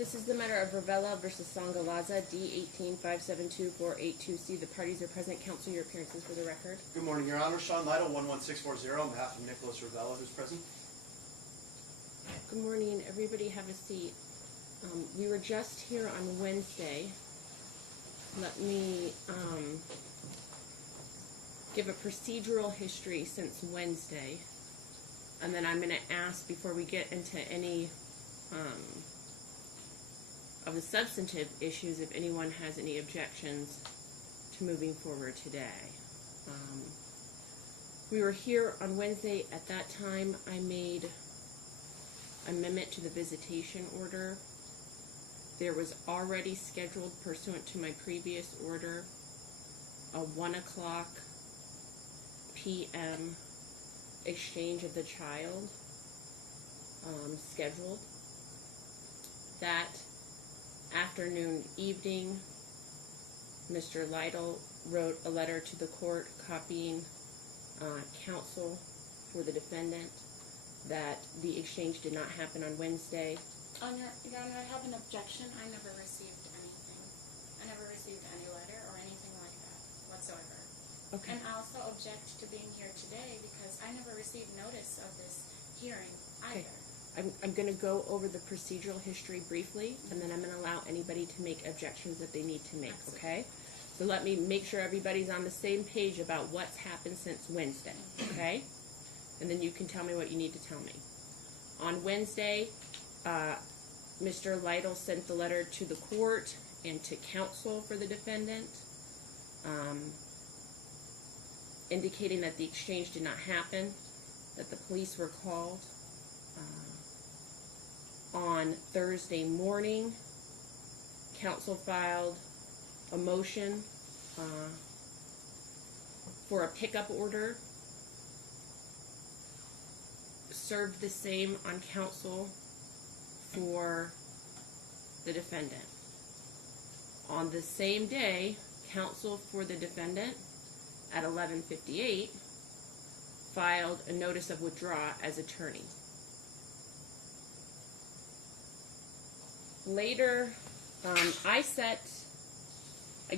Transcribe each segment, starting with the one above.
This is the matter of Ravella versus Sangalaza, D185724822C. The parties are present. Counsel, your appearances for the record. Good morning, Your Honor. Sean Lytle, 11640, on behalf of Nicholas Ravella, who's present. Good morning. Everybody have a seat. We were just here on Wednesday. Let me give a procedural history since Wednesday. And then I'm going to ask, before we get into any of the substantive issues, if anyone has any objections to moving forward today. We were here on Wednesday. At that time, I made amendment to the visitation order. There was already scheduled, pursuant to my previous order, a 1:00 p.m. exchange of the child scheduled. That afternoon, evening, Mr. Lytle wrote a letter to the court copying counsel for the defendant that the exchange did not happen on Wednesday. Your Honor, I have an objection. I never received anything. I never received any letter or anything like that whatsoever. Okay. And I also object to being here today because I never received notice of this hearing either. Okay. I'm going to go over the procedural history briefly, and then I'm going to allow anybody to make objections that they need to make, okay? So let me make sure everybody's on the same page about what's happened since Wednesday, okay? And then you can tell me what you need to tell me. On Wednesday, Mr. Lytle sent the letter to the court and to counsel for the defendant, indicating that the exchange did not happen, that the police were called. On Thursday morning, counsel filed a motion for a pickup order, served the same on counsel for the defendant. On the same day, counsel for the defendant at 11:58 filed a notice of withdrawal as attorney. Later, I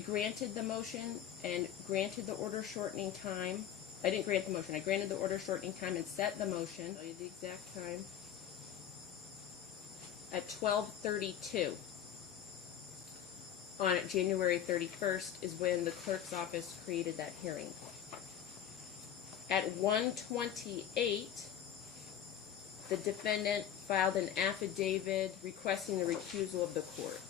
granted the motion and granted the order shortening time. I didn't grant the motion. I granted the order shortening time and set the motion. I'll tell you the exact time. At 12:32 on January 31st is when the clerk's office created that hearing. At 1:28, the defendant filed an affidavit requesting the recusal of the court.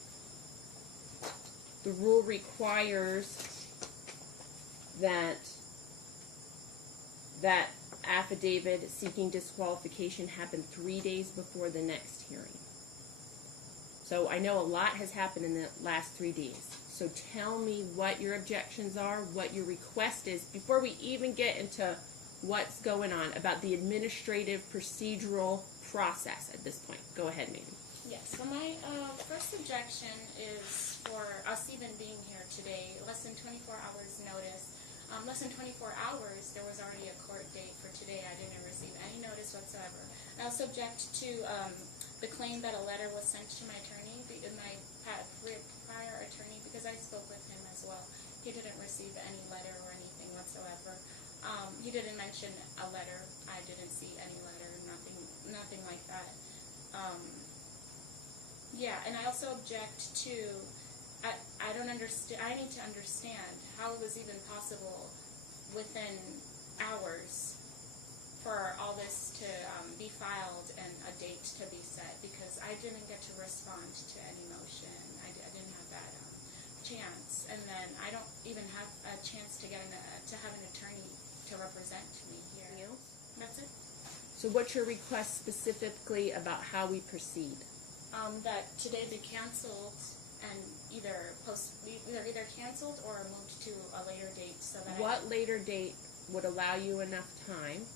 The rule requires that that affidavit seeking disqualification happen 3 days before the next hearing. So I know a lot has happened in the last 3 days. So tell me what your objections are, what your request is, before we even get into what's going on about the administrative procedural process at this point. Go ahead, Mamie. Yes, so my first objection is for us even being here today, less than 24 hours notice. Less than 24 hours, there was already a court date for today. I didn't receive any notice whatsoever. I also object to the claim that a letter was sent to my attorney, my prior attorney, because I spoke with him as well. He didn't receive any letter or anything whatsoever. He didn't mention a letter. I didn't see any letter, nothing like that. Yeah, and I also object to, I don't understand, I need to understand how it was even possible within hours for all this to be filed and a date to be set, because I didn't get to respond to any motion. I didn't have that chance, and then I don't even have a chance to get to have an attorney to represent me here. Anything else? That's it. So what's your request specifically about how we proceed? That today be canceled and either canceled or moved to a later date, so that What later date would allow you enough time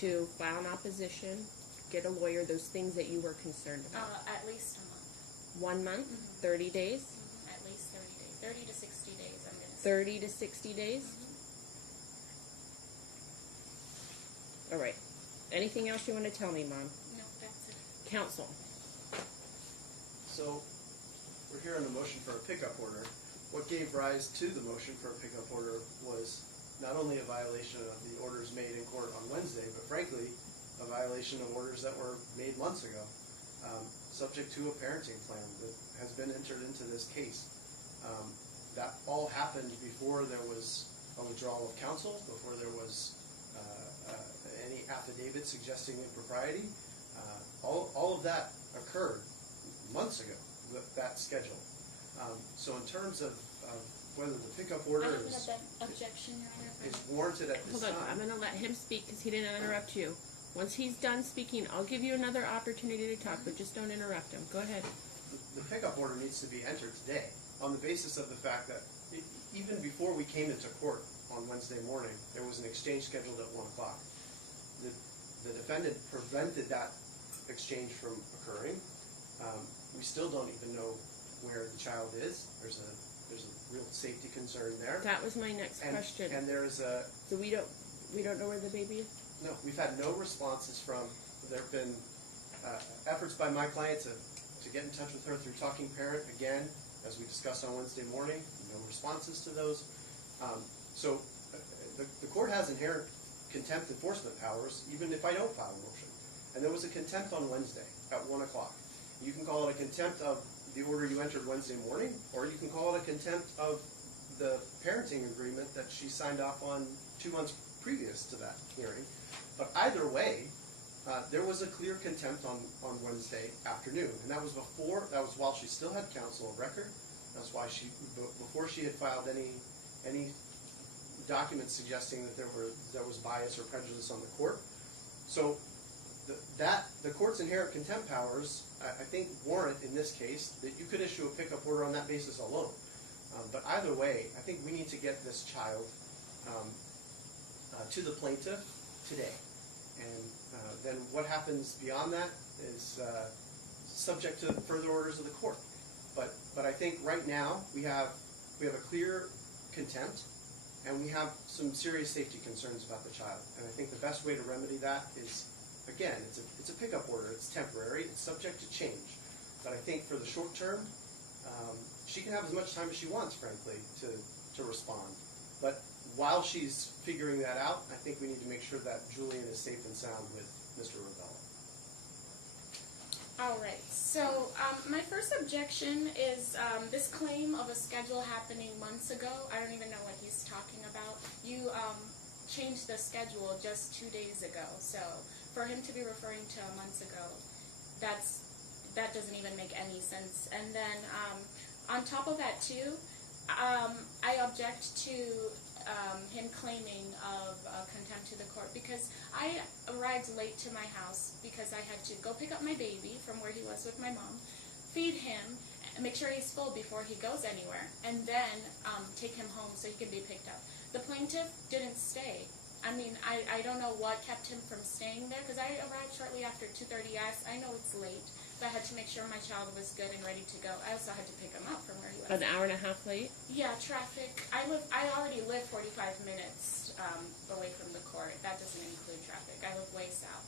to file an opposition, get a lawyer, those things that you were concerned about? At least a month. 1 month? Mm-hmm. 30 days? Mm-hmm. At least 30 days. 30 to 60 days, I'm going to say. 30 to 60 days? Mm-hmm. All right. Anything else you want to tell me, Mom? No, that's it. Counsel. So, we're here on the motion for a pickup order. What gave rise to the motion for a pickup order was not only a violation of the orders made in court on Wednesday, but frankly, a violation of orders that were made months ago, subject to a parenting plan that has been entered into this case. That all happened before there was a withdrawal of counsel, before there was any affidavit suggesting impropriety. All of that occurred months ago, that schedule. So in terms of whether the pickup I order have an objection, Your Honor. if I is may. warranted at this Hold on, I'm time, gonna let him speak because he didn't interrupt you. Once he's done speaking, I'll give you another opportunity to talk, but just don't interrupt him. Go ahead. the pickup order needs to be entered today on the basis of the fact that even before we came into court on Wednesday morning, there was an exchange scheduled at 1 o'clock. The defendant prevented that exchange from occurring. We still don't even know where the child is. There's a real safety concern there. That was my next question. And there is a So we don't know where the baby is? no. We've had no responses from. There have been efforts by my client to get in touch with her through Talking Parent again, as we discussed on Wednesday morning. No responses to those. So the court has inherent contempt enforcement powers, even if I don't file a motion. And there was a contempt on Wednesday at 1 o'clock. You can call it a contempt of the order you entered Wednesday morning, or you can call it a contempt of the parenting agreement that she signed off on 2 months previous to that hearing. But either way, there was a clear contempt on Wednesday afternoon, and that was while she still had counsel of record. That's why before she had filed any documents suggesting that there was bias or prejudice on the court. So the court's inherent contempt powers, I think, warrant in this case that you could issue a pickup order on that basis alone. But either way, I think we need to get this child to the plaintiff today. And then what happens beyond that is subject to further orders of the court. But I think right now we have a clear contempt, and we have some serious safety concerns about the child. And I think the best way to remedy that is, again, it's a pickup order. It's temporary. It's subject to change. But I think for the short term, she can have as much time as she wants, frankly, to respond. But while she's figuring that out, I think we need to make sure that Julian is safe and sound with Mr. Ravella. All right. So my first objection is this claim of a schedule happening months ago. I don't even know what he's talking about. You changed the schedule just 2 days ago. So for him to be referring to months ago, that doesn't even make any sense. And then on top of that too, I object to him claiming of contempt to the court because I arrived late to my house because I had to go pick up my baby from where he was with my mom, feed him, and make sure he's full before he goes anywhere, and then take him home so he can be picked up. The plaintiff didn't stay. I mean, I don't know what kept him from staying there because I arrived shortly after 2:30. Yes, I know it's late, but I had to make sure my child was good and ready to go. I also had to pick him up from where he was. An hour and a half late? Yeah, traffic. I already live 45 minutes away from the court. That doesn't include traffic. I live way south.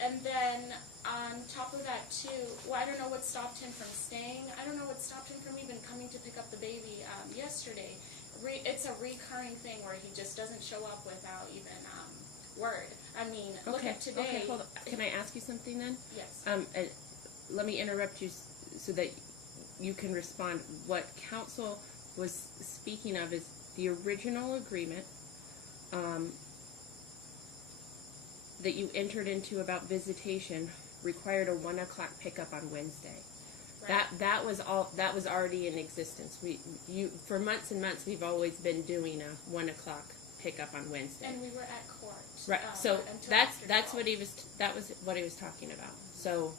And then on top of that too, well, I don't know what stopped him from staying. I don't know what stopped him from even coming to pick up the baby yesterday. It's a recurring thing where he just doesn't show up without even word. I mean, look at today. Okay, hold on. Can I ask you something then? Yes. Let me interrupt you so that you can respond. What counsel was speaking of is the original agreement that you entered into about visitation required a 1 o'clock pickup on Wednesday. Right. That was already in existence. For months and months we've always been doing a 1 o'clock pickup on Wednesday. And we were at court. Right. So until that's after 12. that was what he was talking about. So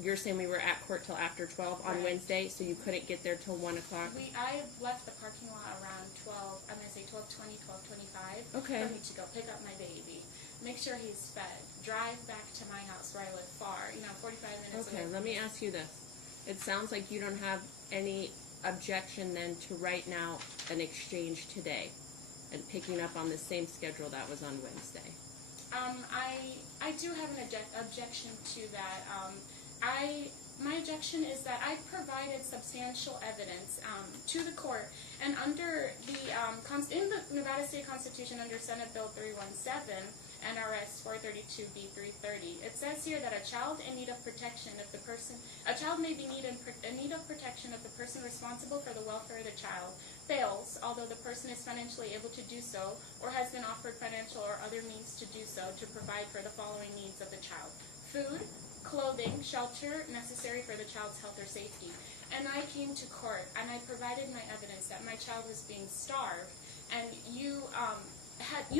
you're saying we were at court till after 12 on Right. Wednesday, so you couldn't get there till 1 o'clock? I left the parking lot around 12, I'm going to say 12:20, 12:25 Okay. for me to go pick up my baby, make sure he's fed, drive back to my house where I live far, 45 minutes Okay, away. let me ask you this. It sounds like you don't have any objection then to right now an exchange today and picking up on the same schedule that was on Wednesday. I do have an objection to that. I My objection is that I provided substantial evidence to the court, and under the in the Nevada State Constitution, under Senate Bill 317, NRS 432B330, it says here that a child in need of protection, a child may be in need of protection if the person responsible for the welfare of the child fails, although the person is financially able to do so, or has been offered financial or other means to do so, to provide for the following needs of the child: food, clothing, shelter necessary for the child's health or safety. And I came to court and I provided my evidence that my child was being starved, and you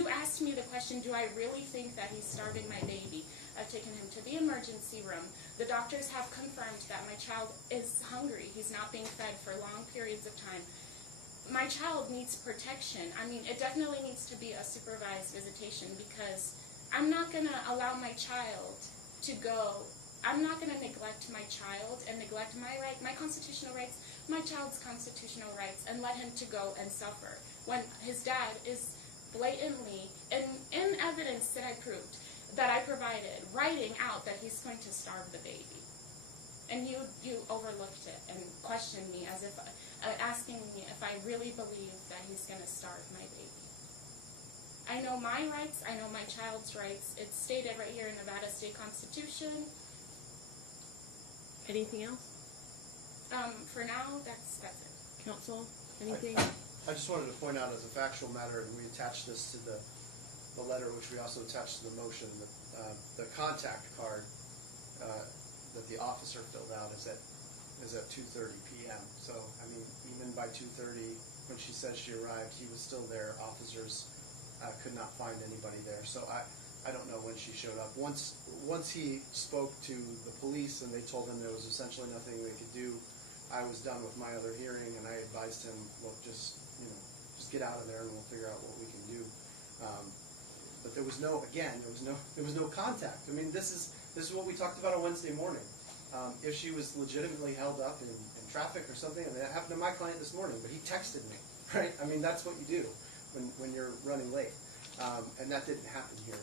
asked me the question, do I really think that he's starving my baby? I've taken him to the emergency room. The doctors have confirmed that my child is hungry. He's not being fed for long periods of time. My child needs protection. I mean, it definitely needs to be a supervised visitation, because I'm not going to allow my child to go. I'm not going to neglect my child and neglect my constitutional rights, my child's constitutional rights, and let him to go and suffer when his dad is blatantly, in evidence that I proved, that I provided, writing out that he's going to starve the baby. And you overlooked it and questioned me as if, asking me if I really believe that he's going to starve my baby. I know my rights, I know my child's rights. It's stated right here in Nevada State Constitution. Anything else? For now, that's it. Counsel, anything? I just wanted to point out as a factual matter, and we attached this to the letter, which we also attached to the motion, that the contact card that the officer filled out is at 2:30 p.m. So, I mean, even by 2:30, when she says she arrived, he was still there. Officers could not find anybody there. So I don't know when she showed up. Once he spoke to the police and they told him there was essentially nothing they could do, I was done with my other hearing, and I advised him, look, just get out of there and we'll figure out what we can do. But there was no contact. I mean, this is what we talked about on Wednesday morning. If she was legitimately held up in traffic or something, and that happened to my client this morning, but he texted me, right? I mean, that's what you do when you're running late, and that didn't happen here.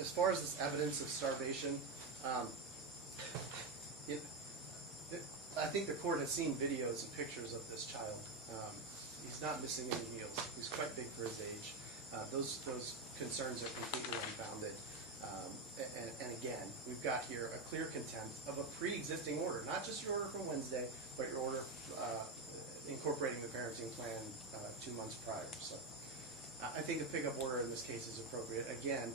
As far as this evidence of starvation, I think the court has seen videos and pictures of this child. He's not missing any meals. He's quite big for his age. Those concerns are completely unfounded. And again, we've got here a clear contempt of a pre-existing order, not just your order from Wednesday, but your order incorporating the parenting plan 2 months prior. So I think a pickup order in this case is appropriate. Again,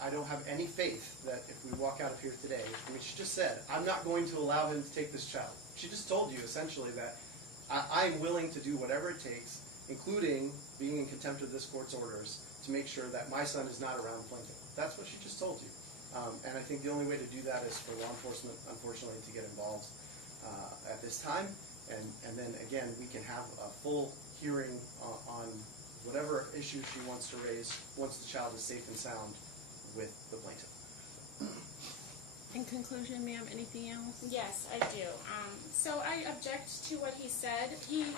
I don't have any faith that if we walk out of here today, I mean, she just said, I'm not going to allow him to take this child. She just told you essentially that I'm willing to do whatever it takes, including being in contempt of this court's orders, to make sure that my son is not around Plaintiff. That's what she just told you. And I think the only way to do that is for law enforcement, unfortunately, to get involved at this time. And then, again, we can have a full hearing on whatever issue she wants to raise once the child is safe and sound with the plaintiff. In conclusion, ma'am, anything else? Yes, I do. So I object to what he said. He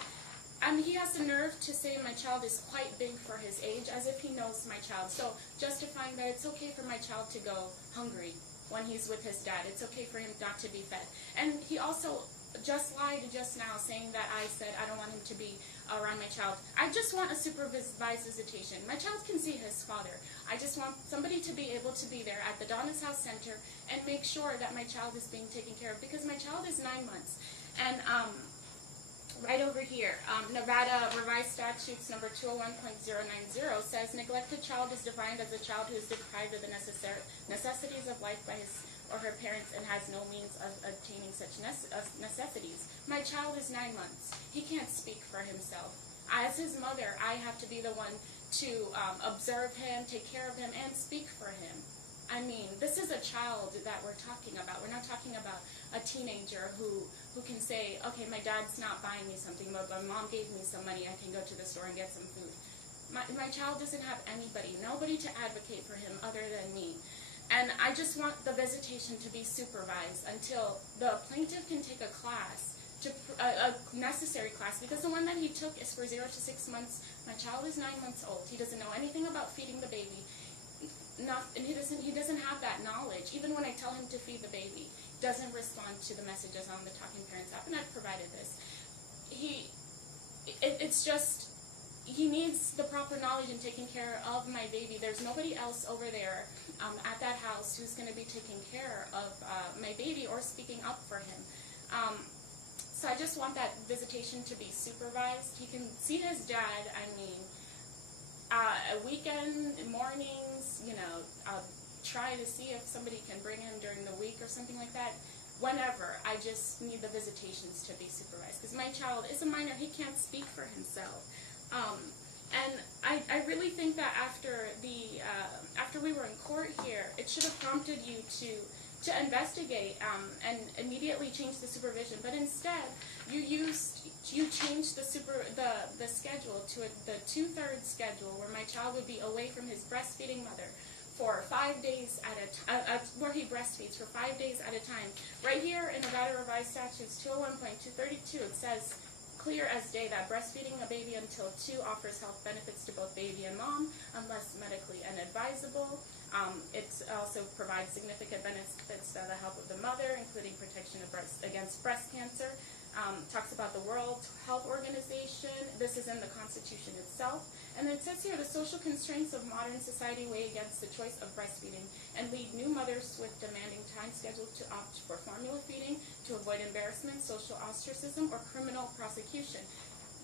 has the nerve to say my child is quite big for his age, as if he knows my child. So justifying that it's okay for my child to go hungry when he's with his dad. It's okay for him not to be fed. And he also just lied just now, saying that I said I don't want him to be around my child. I just want a supervised visitation. My child can see his father. I just want somebody to be able to be there at the Donna's House Center and make sure that my child is being taken care of, because my child is 9 months. And right over here, Nevada Revised Statutes number 201.090 says neglected child is defined as a child who is deprived of the necessities of life by his or her parents and has no means of obtaining such necessities. My child is 9 months. He can't speak for himself. As his mother, I have to be the one to observe him, take care of him, and speak for him. I mean, this is a child that we're talking about. We're not talking about a teenager who can say, okay, my dad's not buying me something, but my mom gave me some money, I can go to the store and get some food. My child doesn't have nobody to advocate for him other than me. And I just want the visitation to be supervised until the plaintiff can take a class, a necessary class, because the one that he took is for 0 to 6 months. My child is 9 months old. He doesn't know anything about feeding the baby. and he doesn't have that knowledge. Even when I tell him to feed the baby, doesn't respond to the messages on the Talking Parents app, and I've provided this. It's just, he needs the proper knowledge in taking care of my baby. There's nobody else over there at that house who's going to be taking care of my baby or speaking up for him. So I just want that visitation to be supervised. He can see his dad, weekend mornings, I'll try to see if somebody can bring him during the week or something like that. Whenever, I just need the visitations to be supervised. Because my child is a minor, he can't speak for himself. And I really think that after we were in court here, it should have prompted you to investigate and immediately change the supervision. But instead, you changed the schedule to the 2/3 schedule, where my child would be away from his breastfeeding mother for 5 days where he breastfeeds for 5 days at a time. Right here in Nevada Revised Statutes 201.232, it says clear as day that breastfeeding a baby until 2 offers health benefits to both baby and mom, unless medically inadvisable. It also provides significant benefits to the health of the mother, including protection against breast cancer. Talks about the World Health Organization. This is in the Constitution itself. And it says here, the social constraints of modern society weigh against the choice of breastfeeding and lead new mothers with demanding time schedules to opt for formula feeding to avoid embarrassment, social ostracism, or criminal prosecution.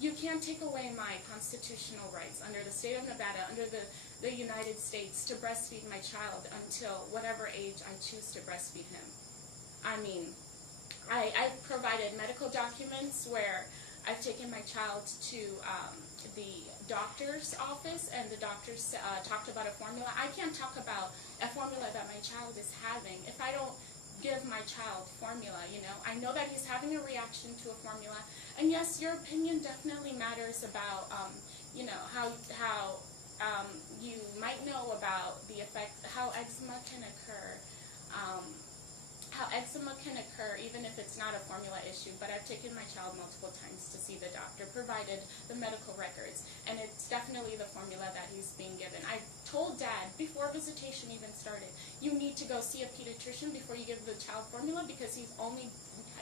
You can't take away my constitutional rights under the state of Nevada, under the United States, to breastfeed my child until whatever age I choose to breastfeed him. I've provided medical documents where I've taken my child to the doctor's office, and the doctors talked about a formula. I can't talk about a formula that my child is having if I don't give my child formula. I know that he's having a reaction to a formula, and yes, your opinion definitely matters about how you might know about the effect, how eczema can occur. Even if it's not a formula issue, but I've taken my child multiple times to see the doctor, provided the medical records, and it's definitely the formula that he's being given. I told Dad before visitation even started, you need to go see a pediatrician before you give the child formula because he's only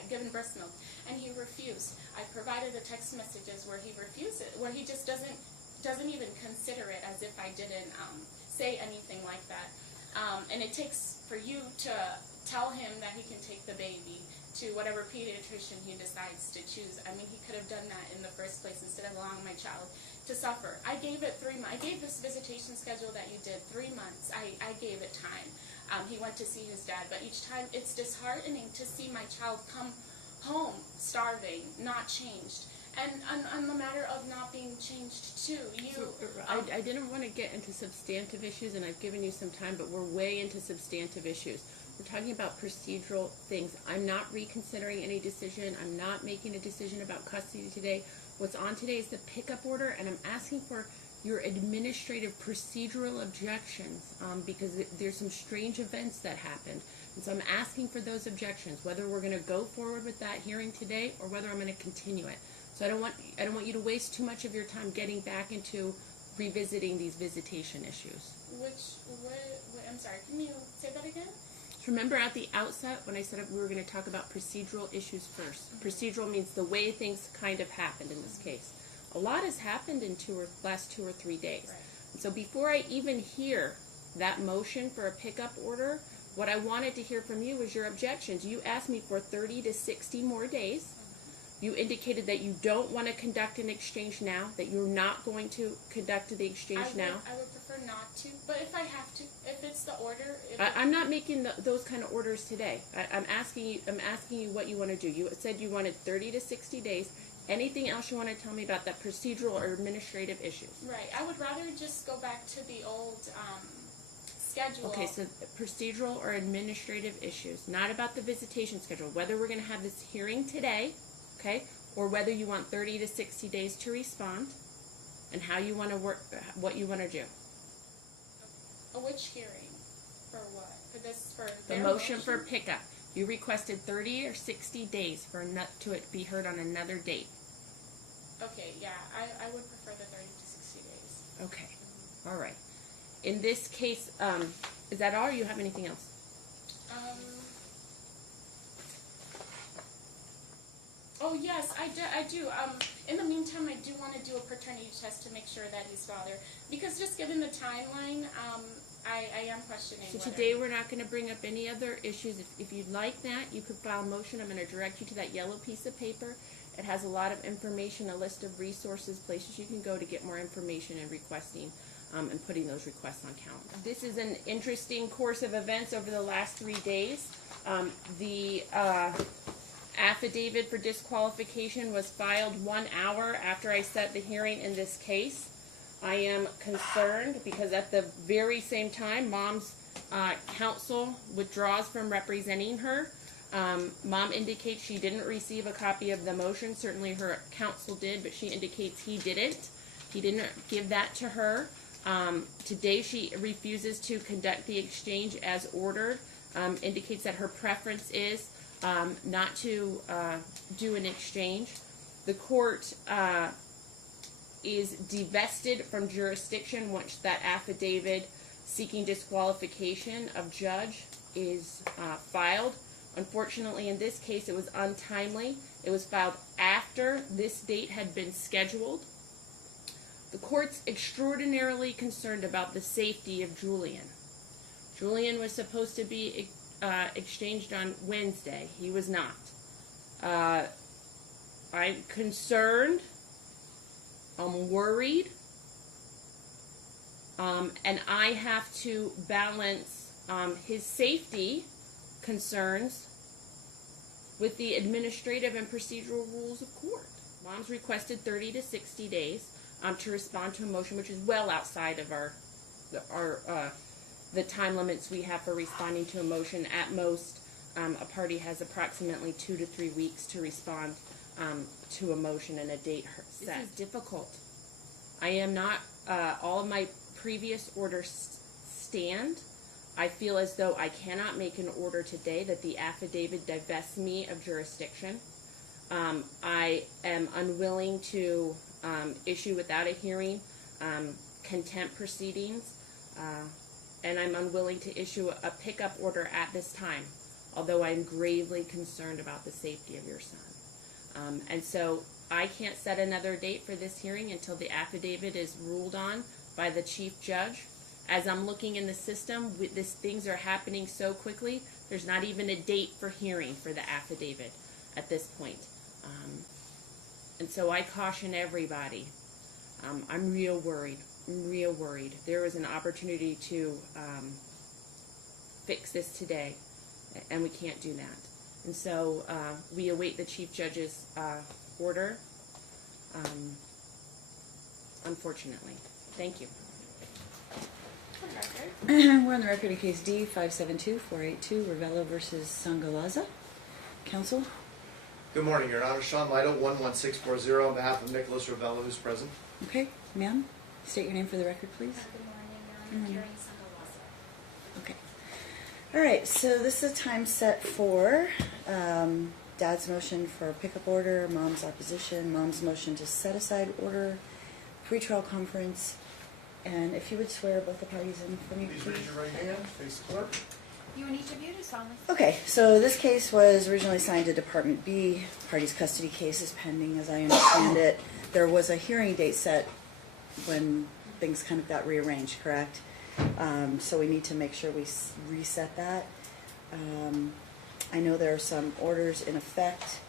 given breast milk, and he refused. I provided the text messages where he refused it, where he just doesn't even consider it, as if I didn't say anything like that. And it takes for you to tell him that he can take the baby to whatever pediatrician he decides to choose. He could have done that in the first place instead of allowing my child to suffer. I gave it 3 months. I gave this visitation schedule that you did 3 months. I gave it time. He went to see his dad, but each time it's disheartening to see my child come home starving, not changed. And on the matter of not being changed too, I didn't want to get into substantive issues, and I've given you some time, but we're way into substantive issues. We're talking about procedural things. I'm not reconsidering any decision. I'm not making a decision about custody today. What's on today is the pickup order, and I'm asking for your administrative procedural objections because there's some strange events that happened. And so I'm asking for those objections, whether we're going to go forward with that hearing today or whether I'm going to continue it. So I don't want you to waste too much of your time getting back into revisiting these visitation issues. I'm sorry, can you say that again? Remember at the outset when I said we were going to talk about procedural issues first. Mm-hmm. Procedural means the way things kind of happened in this case. A lot has happened in last 2 or 3 days. Right. And so before I even hear that motion for a pickup order, what I wanted to hear from you was your objections. You asked me for 30 to 60 more days. You indicated that you don't want to conduct an exchange now, that you're not going to conduct the exchange now. I would prefer not to, but if I have to, if it's the order. I'm not making those kind of orders today. I'm asking you what you want to do. You said you wanted 30 to 60 days. Anything else you want to tell me about that procedural or administrative issues? Right. I would rather just go back to the old schedule. Okay, so procedural or administrative issues, not about the visitation schedule, whether we're going to have this hearing today, okay, or whether you want 30 to 60 days to respond, and how you want to work, what you want to do. Which hearing? For what? For the motion for pickup. You requested 30 or 60 days to it be heard on another date. Okay, yeah, I would prefer the 30 to 60 days. Okay, all right. In this case, is that all, or you have anything else? Oh yes, I do. In the meantime, I do want to do a paternity test to make sure that he's father, because just given the timeline, I am questioning. So whether- today we're not going to bring up any other issues. If you'd like that, you could file a motion. I'm going to direct you to that yellow piece of paper. It has a lot of information, a list of resources, places you can go to get more information and requesting and putting those requests on calendar. This is an interesting course of events over the last 3 days. The affidavit for disqualification was filed 1 hour after I set the hearing in this case. I am concerned because at the very same time, Mom's counsel withdraws from representing her. Mom indicates she didn't receive a copy of the motion. Certainly her counsel did, but she indicates he didn't. He didn't give that to her. Today she refuses to conduct the exchange as ordered. Indicates that her preference is not to do an exchange. The court is divested from jurisdiction once that affidavit seeking disqualification of judge is filed. Unfortunately, in this case, it was untimely. It was filed after this date had been scheduled. The court's extraordinarily concerned about the safety of Julian. Julian was supposed to be exchanged on Wednesday. He was not. I'm concerned. I'm worried. And I have to balance his safety concerns with the administrative and procedural rules of court. Mom's requested 30 to 60 days to respond to a motion, which is well outside of the time limits we have for responding to a motion. At most, a party has approximately 2 to 3 weeks to respond to a motion and a date set. This is difficult. I am not, all of my previous orders stand. I feel as though I cannot make an order today that the affidavit divests me of jurisdiction. I am unwilling to issue without a hearing contempt proceedings, and I'm unwilling to issue a pickup order at this time, although I'm gravely concerned about the safety of your son. And so I can't set another date for this hearing until the affidavit is ruled on by the chief judge. As I'm looking in the system, things are happening so quickly, there's not even a date for hearing for the affidavit at this point. And so I caution everybody. I'm real worried. I'm real worried. There was an opportunity to fix this today, and we can't do that. And so we await the chief judge's order, unfortunately. Thank you. We're on the record in case D-572-482, Ravello versus Sangalaza. Counsel? Good morning, Your Honor. Sean Lytle, 11640, on behalf of Nicholas Ravello, who's present. Okay, ma'am. State your name for the record, please. Good morning, Your Honor. Karen Sangalaza. Okay. All right, so this is a time set for Dad's motion for a pickup order, Mom's opposition, Mom's motion to set aside order, pretrial conference, and if you would swear both the parties in for me, Please please. raise your right hand, face the clerk. You and each of you to solemnly. Okay, so this case was originally assigned to Department B. Parties' custody case is pending, as I understand it. There was a hearing date set when things kind of got rearranged, correct? So we need to make sure we reset that. I know there are some orders in effect.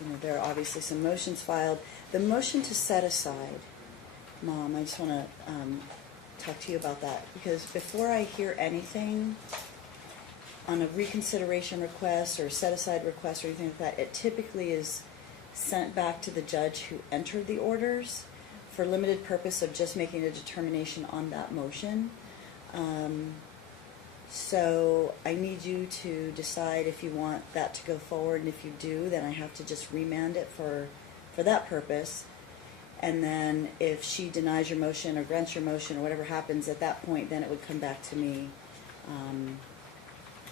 You know, there are obviously some motions filed. The motion to set aside, Mom, I just want to talk to you about that, because before I hear anything on a reconsideration request or a set-aside request or anything like that, it typically is sent back to the judge who entered the orders for limited purpose of just making a determination on that motion. So I need you to decide if you want that to go forward, and if you do, then I have to just remand it for that purpose. And then if she denies your motion or grants your motion or whatever happens at that point, then it would come back to me,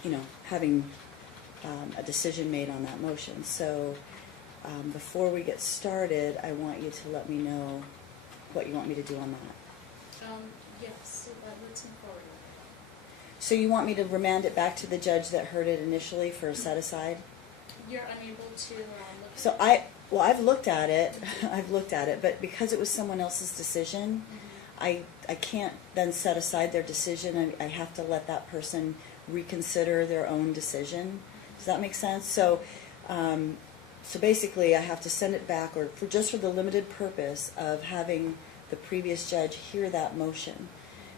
you know, having a decision made on that motion. So before we get started, I want you to let me know what you want me to do on that. Yes, but let's move forward with it. So you want me to remand it back to the judge that heard it initially for a set aside? You're unable to look at So it? I've looked at it, I've looked at it, but because it was someone else's decision, Mhm. I can't then set aside their decision. I have to let that person reconsider their own decision. Does that make sense? So, so basically, I have to send it back, or just for the limited purpose of having the previous judge hear that motion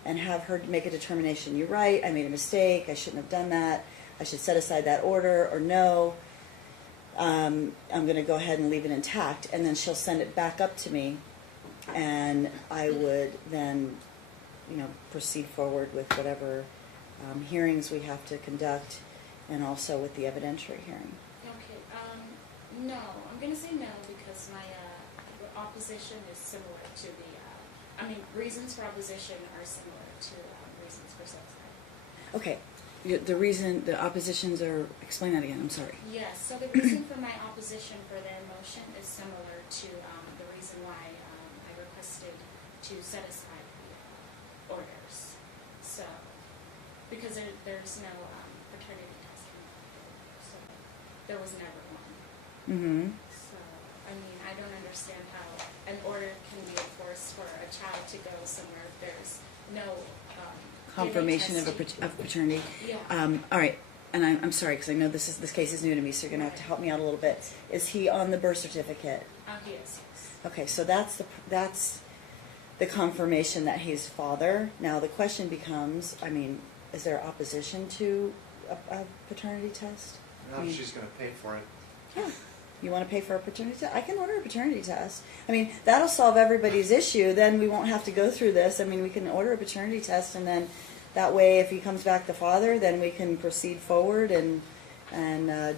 and have her make a determination. You're right, I made a mistake, I shouldn't have done that, I should set aside that order, or no, I'm going to go ahead and leave it intact, and then she'll send it back up to me, and I would then, proceed forward with whatever hearings we have to conduct, and also with the evidentiary hearing. Okay, no, I'm gonna say no because my opposition is similar to the, reasons for opposition are similar to reasons for set aside. Okay, the oppositions are, explain that again, I'm sorry. Yes, so the reason for my opposition for their motion is similar to the reason why I requested to set aside the orders. So, because there's no paternity testing, so there was never one. Mm-hmm. So, I don't understand how an order can be enforced for a child to go somewhere if there's no Confirmation DNA of testing. paternity. Yeah. All right, and I'm sorry, because I know this case is new to me, so you're going to have to help me out a little bit. Is he on the birth certificate? Yes. Okay, so that's the confirmation that he's father. Now, the question becomes, is there opposition to a paternity test? Now she's gonna pay for it. Yeah. You want to pay for a paternity test? I can order a paternity test. That'll solve everybody's issue. Then we won't have to go through this. We can order a paternity test, and then that way, if he comes back the father, then we can proceed forward and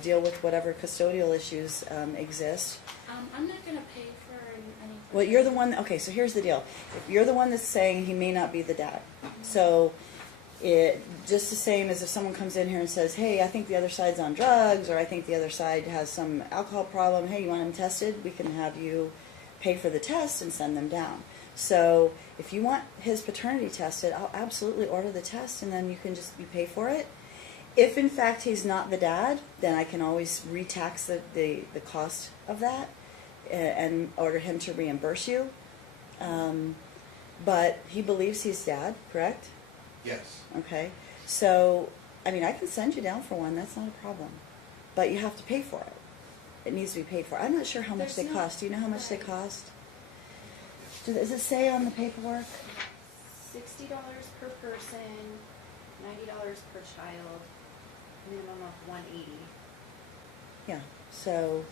deal with whatever custodial issues exist. I'm not going to pay for any. Well, you're the one. Okay, so here's the deal. If you're the one that's saying he may not be the dad, so it just the same as if someone comes in here and says, "Hey, I think the other side's on drugs," or "I think the other side has some alcohol problem. Hey, you want him tested? We can have you pay for the test and send them down." So if you want his paternity tested, I'll absolutely order the test, and then you pay for it. If in fact he's not the dad, then I can always retax the cost of that and order him to reimburse you. But he believes he's dad, correct? Yes. Okay. So, I can send you down for one. That's not a problem. But you have to pay for it. It needs to be paid for. I'm not sure how much they There's no- cost. Do you know how much they cost? Does it say on the paperwork? $60 per person, $90 per child, minimum of $180. Yeah. So,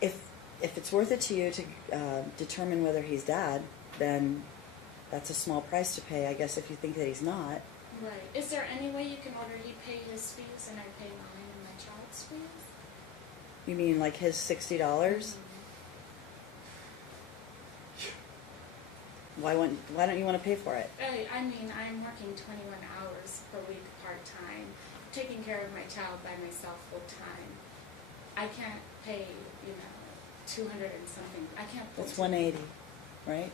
if it's worth it to you to determine whether he's dad, then that's a small price to pay, I guess, if you think that he's not. Right. Is there any way you can order he pay his fees and I pay mine and my child's fees? You mean like his $60? Why don't you want to pay for it? I'm working 21 hours per week part-time, taking care of my child by myself full-time. I can't pay, 200 and something. I can't. That's 180, right?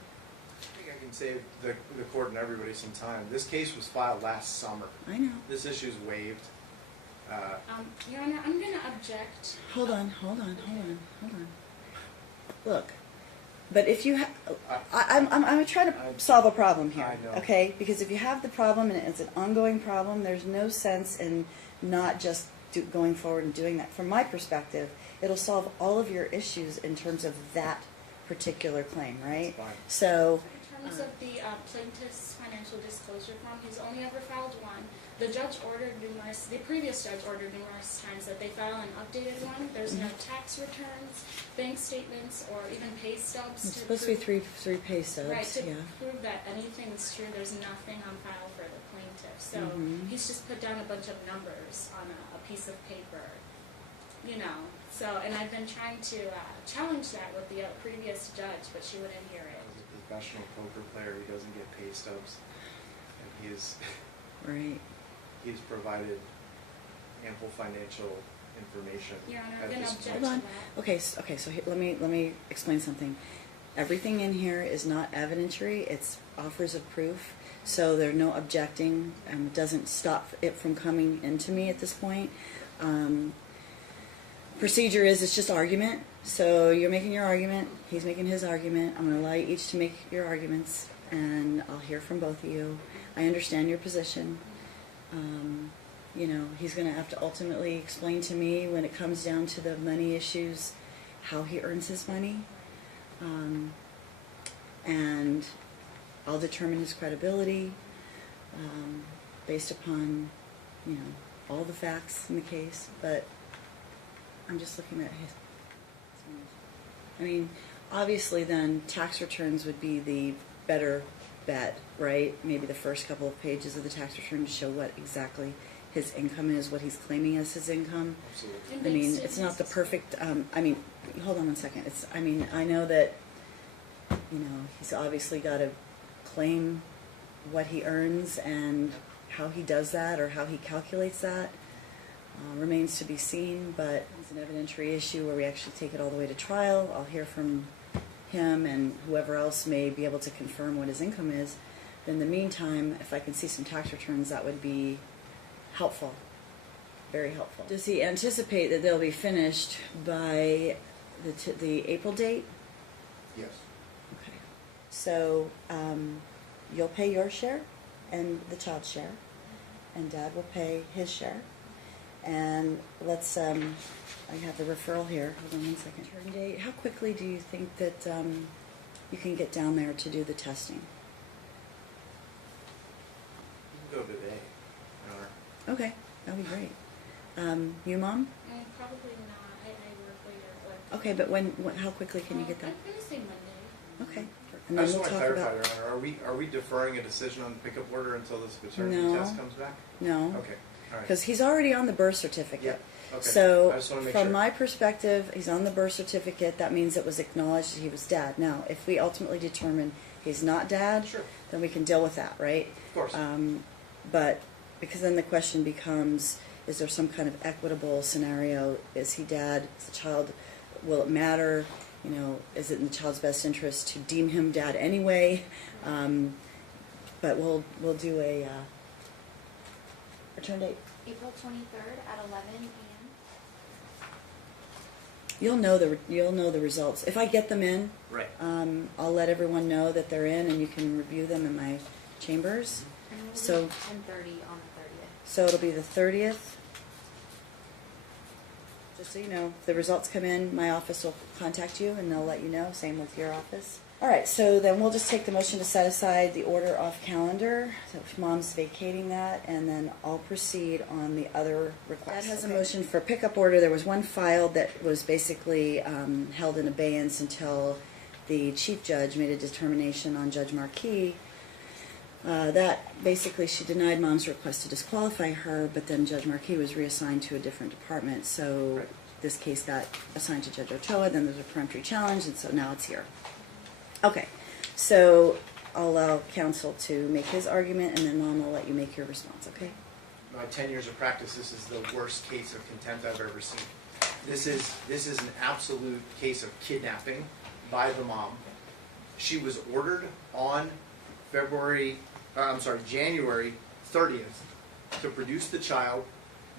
I think I can save the court and everybody some time. This case was filed last summer. I know. This issue's waived. Your Honor, I'm going to object. Hold on. Look, but if you I'm trying to solve a problem here, I know. okay? Because if you have the problem and it's an ongoing problem, there's no sense in not just going forward and doing that. From my perspective, it'll solve all of your issues in terms of that particular claim, right? Fine. So, In terms of the plaintiff's financial disclosure form, he's only ever filed one. The previous judge ordered numerous times that they file an updated one. There's no tax returns, bank statements, or even pay stubs. it's supposed to be three pay stubs, Right, to yeah. prove that anything's true, there's nothing on file for the plaintiff. So he's just put down a bunch of numbers on a piece of paper, So, and I've been trying to challenge that with the previous judge, but she wouldn't hear it. As a professional poker player, he doesn't get pay stubs. And Right. he's provided ample financial information. Your Honor, at I'm going to this object point. to Hold on. that. Okay, so let me explain something. everything in here is not evidentiary, it's offers of proof. So there's no objecting, doesn't stop it from coming into me at this point. Procedure is, it's just argument. So you're making your argument, he's making his argument. I'm going to allow you each to make your arguments, and I'll hear from both of you. I understand your position. You know, he's going to have to ultimately explain to me when it comes down to the money issues how he earns his money. And I'll determine his credibility based upon, you know, all the facts in the case. But I'm just looking at his. I mean, obviously, then tax returns would be the better bet, right? Maybe the first couple of pages of the tax return to show what exactly his income is, what he's claiming as his income. Absolutely. I mean, it's not the perfect. I mean, hold on one second. It's. I mean, I know that. You know, he's obviously got to claim what he earns, and how he does that or how he calculates that remains to be seen. But it's an evidentiary issue where we actually take it all the way to trial. I'll hear from him and whoever else may be able to confirm what his income is. In the meantime, if I can see some tax returns, that would be helpful, very helpful. Does he anticipate that they'll be finished by the April date? Yes. Okay. So you'll pay your share and the child's share, and Dad will pay his share. And let's, I have the referral here. Hold on one second. Return date. How quickly do you think that you can get down there to do the testing? You can go today. Okay, that'll be great. You, Mom? Probably not. I work later. But Okay, but when how quickly can you get that? I'm gonna say Monday. Okay. I just want to clarify, Your Honor, are we deferring a decision on the pickup order until this paternity No. test comes back? No. Okay, all right. Because he's already on the birth certificate. Yeah, okay. So, I just wanna make from sure. my perspective, he's on the birth certificate. That means it was acknowledged that he was dad. Now, if we ultimately determine he's not dad, Sure. then we can deal with that, right? Of course. But because then the question becomes, is there some kind of equitable scenario? Is he dad? Is the child? Will it matter? You know, is it in the child's best interest to deem him dad anyway? But we'll do a return date. April 23rd at 11 a.m. You'll know the results if I get them in. Right. I'll let everyone know that they're in, and you can review them in my chambers. And we'll So- do 10:30 on the 30th. So it'll be the 30th. Just so you know, if the results come in, my office will contact you and they'll let you know. Same with your office. All right, so then we'll just take the motion to set aside the order off calendar. So if Mom's vacating that, and then I'll proceed on the other request. That has a motion for pickup order. There was one filed that was basically held in abeyance until the chief judge made a determination on Judge Marquis. That basically she denied Mom's request to disqualify her, but then Judge Marquis was reassigned to a different department. So Right. this case got assigned to Judge Ochoa. Then there's a peremptory challenge, and so now it's here. Okay, so I'll allow counsel to make his argument, and then Mom will let you make your response. Okay? My 10 years of practice, this is the worst case of contempt I've ever seen. This is an absolute case of kidnapping by the mom. She was ordered on January 30th to produce the child.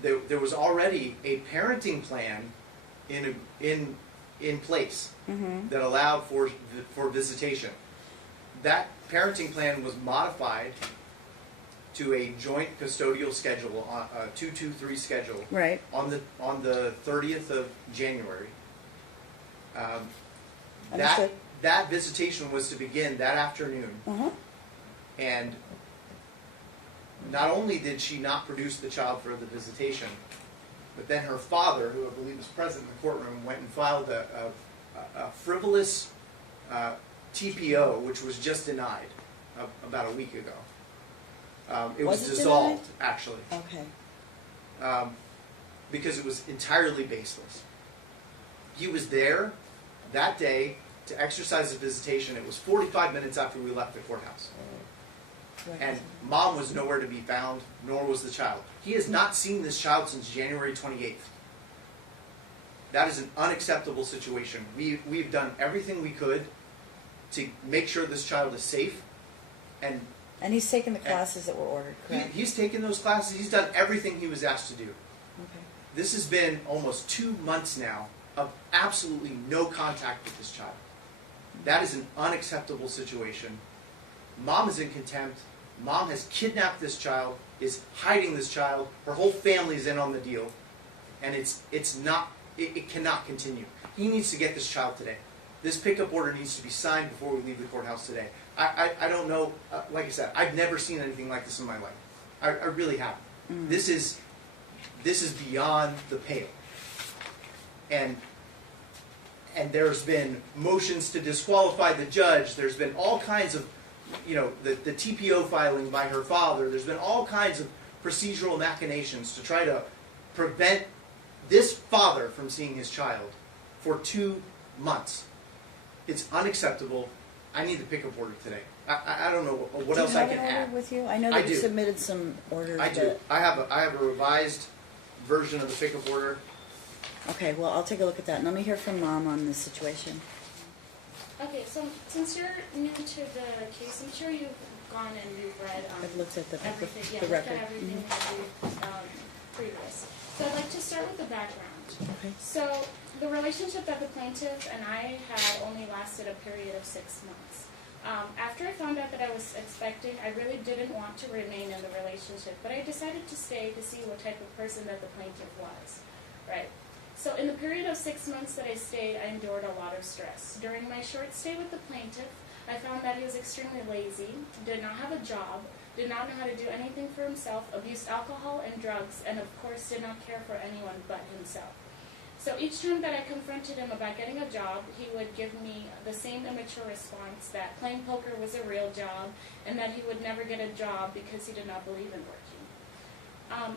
There was already a parenting plan in place that allowed for visitation. That parenting plan was modified to a joint custodial schedule, a 2-2-3 schedule, Right. on the 30th of January. Understood. That visitation was to begin that afternoon, Uh-huh. and not only did she not produce the child for the visitation, but then her father, who I believe was present in the courtroom, went and filed a frivolous TPO, which was just denied about a week ago. It was Was it dissolved, actually, Okay. because it was entirely baseless. He was there that day to exercise his visitation. It was 45 minutes after we left the courthouse. Right. And Mom was nowhere to be found, nor was the child. He has not seen this child since January 28th. That is an unacceptable situation. We've done everything we could to make sure this child is safe, and And he's taken the classes that were ordered, correct? he's taken those classes. He's done everything he was asked to do. Okay. This has been almost 2 months now of absolutely no contact with this child. That is an unacceptable situation. Mom is in contempt. Mom has kidnapped this child, is hiding this child. Her whole family is in on the deal, and it cannot continue. He needs to get this child today. This pickup order needs to be signed before we leave the courthouse today. I don't know. Like I said, I've never seen anything like this in my life. I really haven't. This is beyond the pale. And there's been motions to disqualify the judge. There's been all kinds of, the TPO filing by her father. There's been all kinds of procedural machinations to try to prevent this father from seeing his child for 2 months. It's unacceptable. I need the pickup order today. I don't know what else I can Do you have an add. order with you? I know I that you do. submitted some orders. I do. but- I have a revised version of the pickup order. Okay, well, I'll take a look at that. And let me hear from Mom on this situation. Okay, so since you're new to the case, I'm sure you've gone and you've read I've looked at the everything, yeah, the looked record. at everything that we've previous. So I'd like to start with the background. Okay. So the relationship that the plaintiff and I had only lasted a period of 6 months. After I found out that I was expecting, I really didn't want to remain in the relationship, but I decided to stay to see what type of person that the plaintiff was, right? So in the period of 6 months that I stayed, I endured a lot of stress. During my short stay with the plaintiff, I found that he was extremely lazy, did not have a job, did not know how to do anything for himself, abused alcohol and drugs, and of course did not care for anyone but himself. So each time that I confronted him about getting a job, he would give me the same immature response that playing poker was a real job and that he would never get a job because he did not believe in working.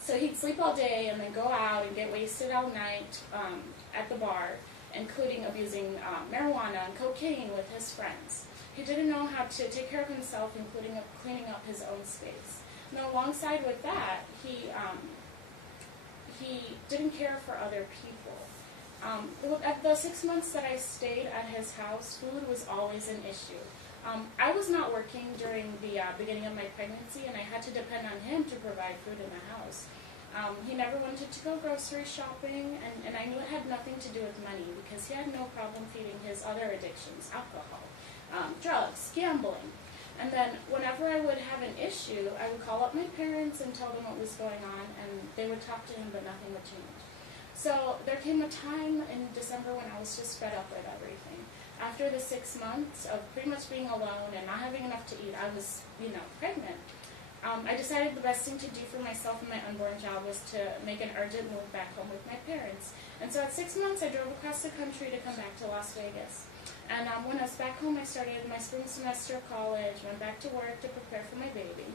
So he'd sleep all day and then go out and get wasted all night at the bar, including abusing marijuana and cocaine with his friends. He didn't know how to take care of himself, including cleaning up his own space. Now, alongside with that, he didn't care for other people. At the 6 months that I stayed at his house, food was always an issue. I was not working during the beginning of my pregnancy, and I had to depend on him to provide food in the house. He never wanted to go grocery shopping, and I knew it had nothing to do with money because he had no problem feeding his other addictions, alcohol, drugs, gambling. And then whenever I would have an issue, I would call up my parents and tell them what was going on, and they would talk to him, but nothing would change. So there came a time in December when I was just fed up with everything. After the 6 months of pretty much being alone and not having enough to eat, I was, pregnant. I decided the best thing to do for myself and my unborn child was to make an urgent move back home with my parents. And so at 6 months, I drove across the country to come back to Las Vegas. And when I was back home, I started my spring semester of college, went back to work to prepare for my baby.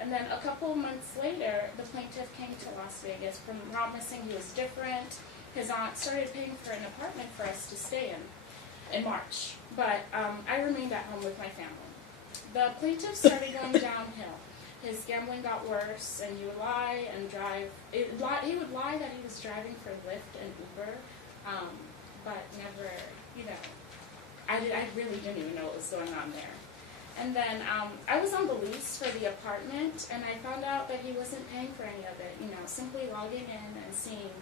And then a couple months later, the plaintiff came to Las Vegas, promising he was different. His aunt started paying for an apartment for us to stay in March. But I remained at home with my family. The plaintiff started going downhill. His gambling got worse, and he would lie and drive. He would lie that he was driving for Lyft and Uber, but never, I really didn't even know what was going on there. And then I was on the lease for the apartment, and I found out that he wasn't paying for any of it. Simply logging in and seeing,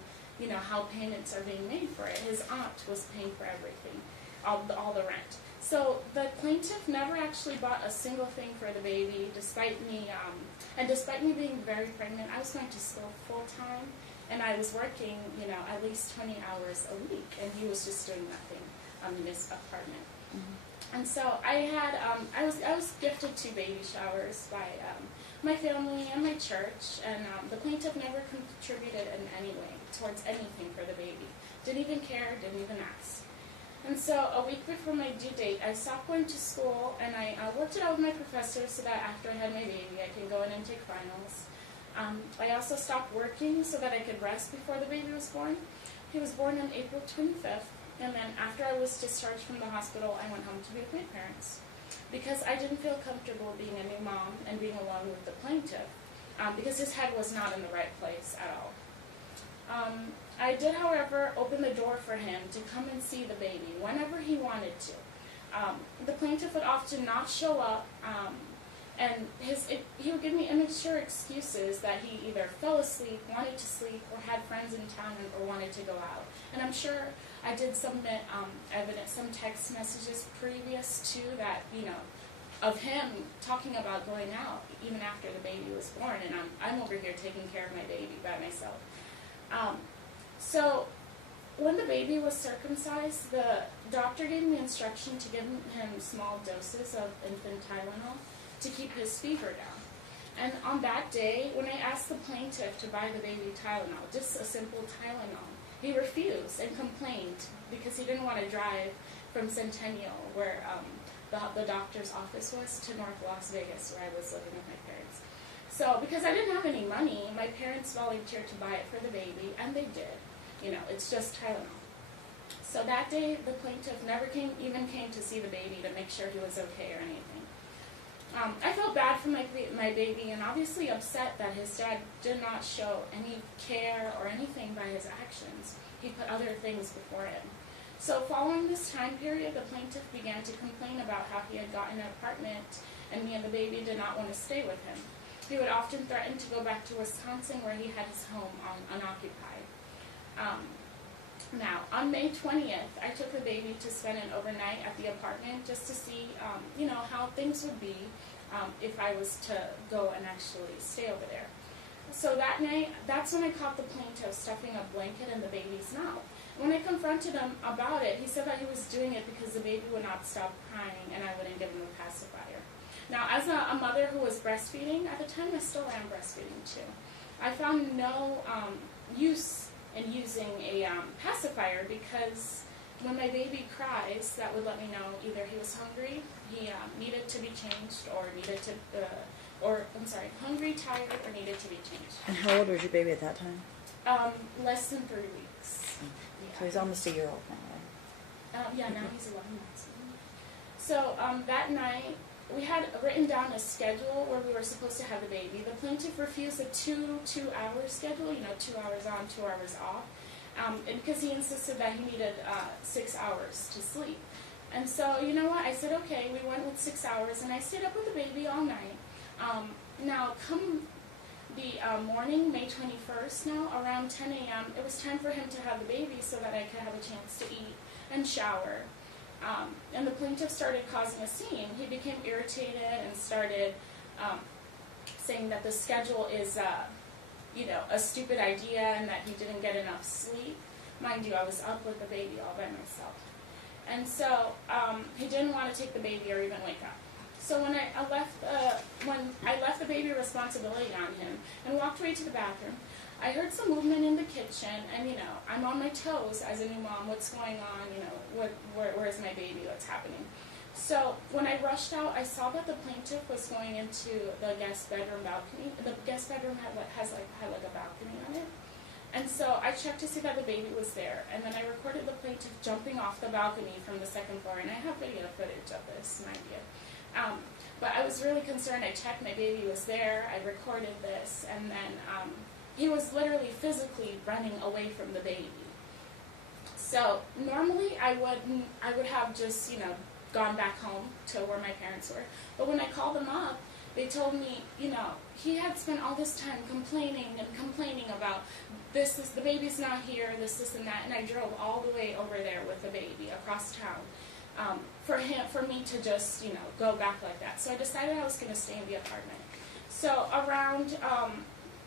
how payments are being made for it. His aunt was paying for everything, all the rent. So the plaintiff never actually bought a single thing for the baby, despite me being very pregnant. I was going to school full time, and I was working, at least 20 hours a week, and he was just doing nothing in his apartment. Mm-hmm. And so I was gifted 2 baby showers by my family and my church, and the plaintiff never contributed in any way towards anything for the baby. Didn't even care, didn't even ask. And so a week before my due date, I stopped going to school, and I worked it out with my professor so that after I had my baby, I could go in and take finals. I also stopped working so that I could rest before the baby was born. He was born on April 25th, and then after I was discharged from the hospital, I went home to be with my parents. Because I didn't feel comfortable being a new mom and being alone with the plaintiff, because his head was not in the right place at all. I did, however, open the door for him to come and see the baby whenever he wanted to. The plaintiff would often not show up, and he would give me immature excuses that he either fell asleep, wanted to sleep, or had friends in town or wanted to go out. And I'm sure I did submit evidence, some text messages previous to that, of him talking about going out even after the baby was born, and I'm over here taking care of my baby by myself. So when the baby was circumcised, the doctor gave me instruction to give him small doses of infant Tylenol to keep his fever down. And on that day, when I asked the plaintiff to buy the baby Tylenol, just a simple Tylenol, he refused and complained because he didn't want to drive from Centennial, where the doctor's office was, to North Las Vegas, where I was living with my parents. So because I didn't have any money, my parents volunteered to buy it for the baby, and they did. It's just Tylenol. So that day, the plaintiff never came to see the baby to make sure he was okay or anything. I felt bad for my baby, and obviously upset that his dad did not show any care or anything by his actions. He put other things before him. So following this time period, the plaintiff began to complain about how he had gotten an apartment and me and the baby did not want to stay with him. He would often threaten to go back to Wisconsin, where he had his home unoccupied. Now, on May 20th, I took the baby to spend an overnight at the apartment just to see, how things would be if I was to go and actually stay over there. So that night, that's when I caught the plaintiff stuffing a blanket in the baby's mouth. When I confronted him about it, he said that he was doing it because the baby would not stop crying and I wouldn't give him a pacifier. Now, as a mother who was breastfeeding, at the time I still am breastfeeding too, I found no use in using a pacifier, because when my baby cries, that would let me know either he was hungry, he needed to be changed, or hungry, tired, or needed to be changed. And how old was your baby at that time? Less than 3 weeks. So he's almost a year old now, right? Yeah, now he's 11 months. So that night, we had written down a schedule where we were supposed to have the baby. The plaintiff refused a two-hour schedule, 2 hours on, 2 hours off, and because he insisted that he needed 6 hours to sleep. And so, you know what, I said, okay, we went with 6 hours, and I stayed up with the baby all night. Now, come the morning, May 21st now, around 10 a.m., it was time for him to have the baby so that I could have a chance to eat and shower. And the plaintiff started causing a scene. He became irritated and started saying that the schedule is, a stupid idea and that he didn't get enough sleep. Mind you, I was up with the baby all by myself. And so he didn't want to take the baby or even wake up. So when I left the baby responsibility on him and walked away to the bathroom, I heard some movement in the kitchen, and I'm on my toes as a new mom. What's going on? Where's my baby? What's happening? So when I rushed out, I saw that the plaintiff was going into the guest bedroom balcony. The guest bedroom had a balcony on it, and so I checked to see that the baby was there, and then I recorded the plaintiff jumping off the balcony from the second floor, and I have video footage of this, mind you. But I was really concerned. I checked my baby was there. I recorded this, and then he was literally physically running away from the baby. So normally I would have just gone back home to where my parents were. But when I called them up, they told me he had spent all this time complaining about the baby's not here, this and that, and I drove all the way over there with the baby across town. For me to just go back like that. So I decided I was going to stay in the apartment. So around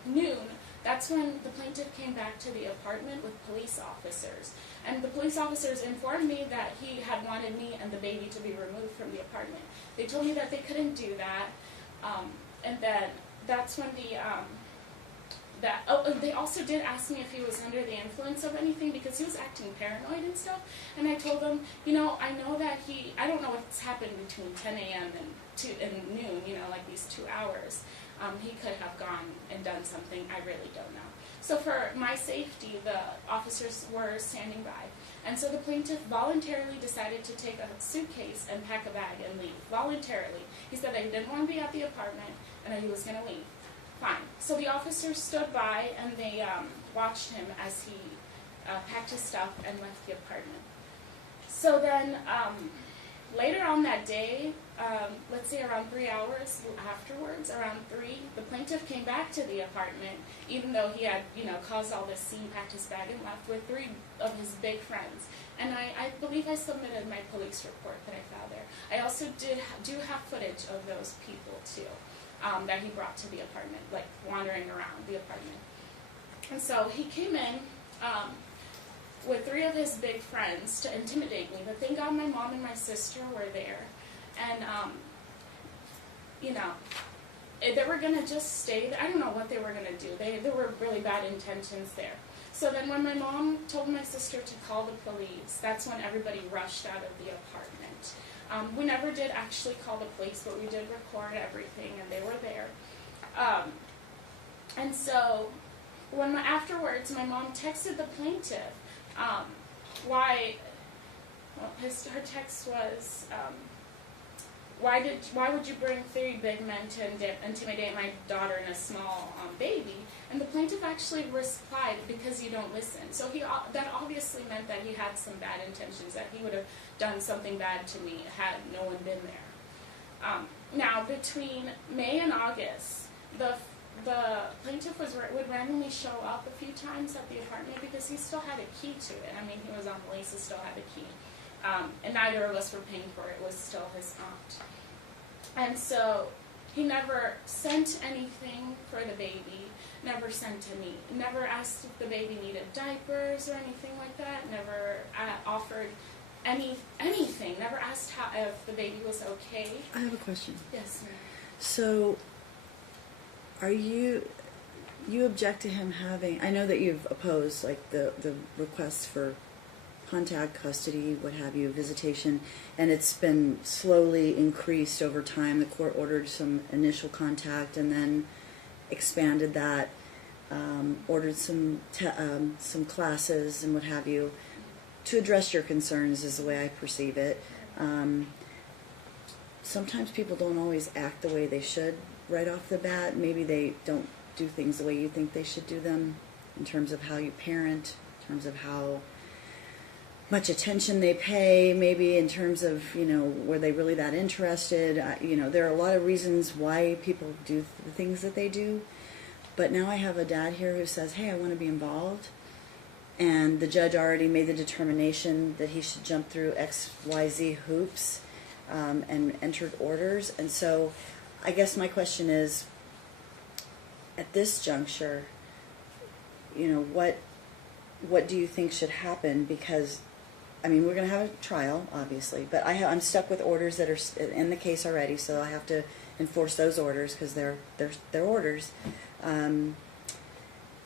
noon, that's when the plaintiff came back to the apartment with police officers. And the police officers informed me that he had wanted me and the baby to be removed from the apartment. They told me that they couldn't do that. And then that's when they also did ask me if he was under the influence of anything, because he was acting paranoid and stuff. And I told them, I know that I don't know what's happened between 10 a.m. and noon, like these 2 hours. He could have gone and done something, I really don't know. So for my safety, the officers were standing by. And so the plaintiff voluntarily decided to take a suitcase and pack a bag and leave, voluntarily. He said that he didn't want to be at the apartment and that he was going to leave. Fine. So the officers stood by and they watched him as he packed his stuff and left the apartment. So then later on that day, let's say around 3 hours afterwards, around 3, the plaintiff came back to the apartment, even though he had, caused all this scene, packed his bag, and left with 3 of his big friends. And I believe I submitted my police report that I filed there. I also do have footage of those people too, that he brought to the apartment, like wandering around the apartment. And so he came in with 3 of his big friends to intimidate me. But thank God my mom and my sister were there. And, they were going to just stay there. I don't know what they were going to do. There were really bad intentions there. So then when my mom told my sister to call the police, that's when everybody rushed out of the apartment. We never did actually call the police, but we did record everything, and they were there. And so afterwards, my mom texted the plaintiff. Her text was, why would you bring 3 big men to intimidate my daughter and a small baby? And the plaintiff actually replied, because you don't listen. So that obviously meant that he had some bad intentions, that he would have done something bad to me had no one been there. Now, between May and August, the plaintiff would randomly show up a few times at the apartment because he still had a key to it. I mean, he was on the lease, he still had a key. And neither of us were paying for it. It was still his aunt. And so he never sent anything for the baby, never sent to me, never asked if the baby needed diapers or anything like that, never offered anything, never asked if the baby was okay. I have a question. Yes, ma'am. So, you object to him having, I know that you've opposed, like, the requests for contact, custody, what have you, visitation, and it's been slowly increased over time. The court ordered some initial contact and then expanded that, ordered some classes and what have you to address your concerns is the way I perceive it. Sometimes people don't always act the way they should right off the bat. Maybe they don't do things the way you think they should do them in terms of how you parent, in terms of how much attention they pay, maybe in terms of, were they really that interested? There are a lot of reasons why people do the things that they do. But now I have a dad here who says, hey, I want to be involved. And the judge already made the determination that he should jump through XYZ hoops and entered orders. And so I guess my question is, at this juncture, what do you think should happen? Because, I mean, we're going to have a trial, obviously, but I'm stuck with orders that are in the case already, so I have to enforce those orders because they're orders. And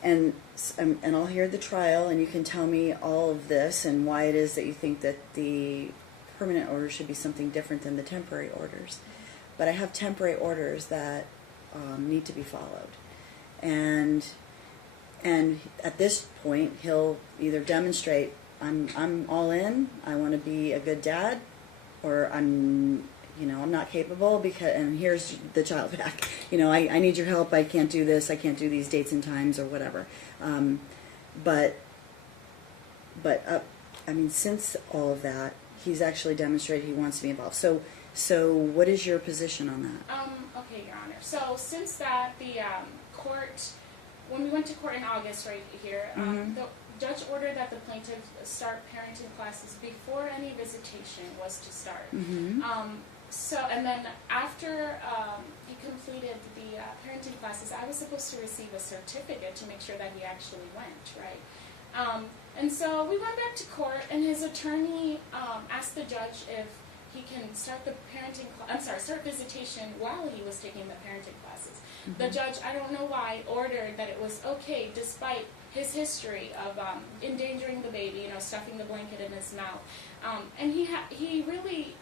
I'll hear the trial, and you can tell me all of this and why it is that you think that the permanent order should be something different than the temporary orders. But I have temporary orders that need to be followed. And at this point, he'll either demonstrate, I'm all in, I want to be a good dad, or I'm not capable and here's the child back. I need your help, I can't do this, I can't do these dates and times or whatever. But since all of that, he's actually demonstrated he wants to be involved. So what is your position on that? Okay, Your Honor. So since that, the court, when we went to court in August right here, the judge ordered that the plaintiff start parenting classes before any visitation was to start. And then after he completed the parenting classes, I was supposed to receive a certificate to make sure that he actually went, right? And so we went back to court, and his attorney asked the judge if he can start start visitation while he was taking the parenting classes. The judge, I don't know why, ordered that it was okay despite his history of endangering the baby, stuffing the blanket in his mouth. And he really,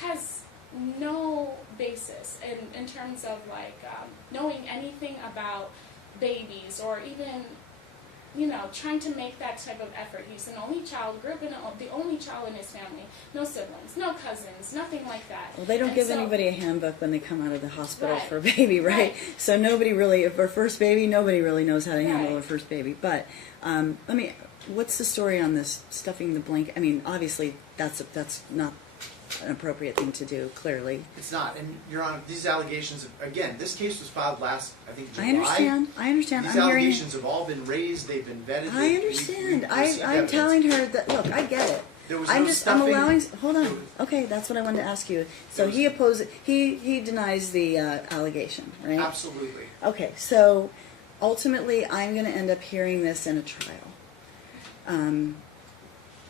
has no basis in terms of knowing anything about babies or even trying to make that type of effort. He's an only child, grew up the only child in his family, no siblings, no cousins, nothing like that. Well, they don't give anybody a handbook when they come out of the hospital for a baby, right? So nobody really, for first baby, nobody really knows how to handle a first baby. But let me what's the story on this stuffing the blanket? I mean, obviously that's not an appropriate thing to do. Clearly, It's not, and Your Honor, these allegations, again, this case was filed last, I think, July. I understand. These I'm hearing. allegations have all been raised, they've been vetted. I we've understand. received I'm evidence. telling her that. Look, I get it. There was I'm no just. I'm stuffing. allowing. Hold on. Okay, that's what I wanted to ask you. So There he was- opposes. He denies the allegation, right? Absolutely. Okay, so ultimately, I'm going to end up hearing this in a trial.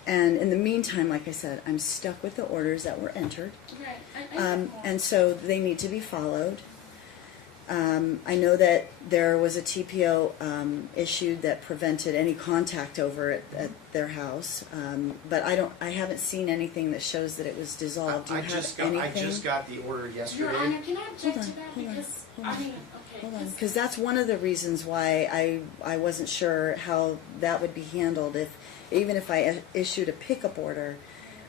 And in the meantime, like I said, I'm stuck with the orders that were entered, Right. I have more. and so they need to be followed. I know that there was a TPO issued that prevented any contact over at their house, but I haven't seen anything that shows that it was dissolved. Do you I have just anything? got the order Your yesterday. Honor, can I object Hold on, to that? hold on, Because, hold on. I mean, okay. Hold on, because that's one of the reasons why I wasn't sure how that would be handled. Even if I issued a pickup order,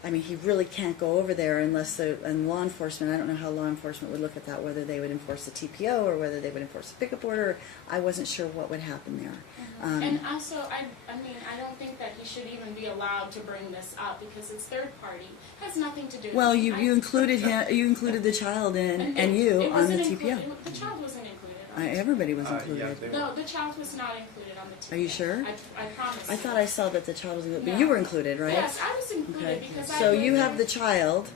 I mean, he really can't go over there unless and law enforcement, I don't know how law enforcement would look at that, whether they would enforce the TPO or whether they would enforce the pickup order. I wasn't sure what would happen there. And also, I mean, I don't think that he should even be allowed to bring this up because it's third party. It has nothing to do with Well, me. you included him, you included the child and you it on the wasn't TPO. included- The child wasn't included on the Everybody was Yeah, included. they were. No, the child was not included on the TPO. Are you sure? I promise. I thought I saw that the child was included, but No. you were included, right? Yes, I was included Okay. because I So lived you have the there. child.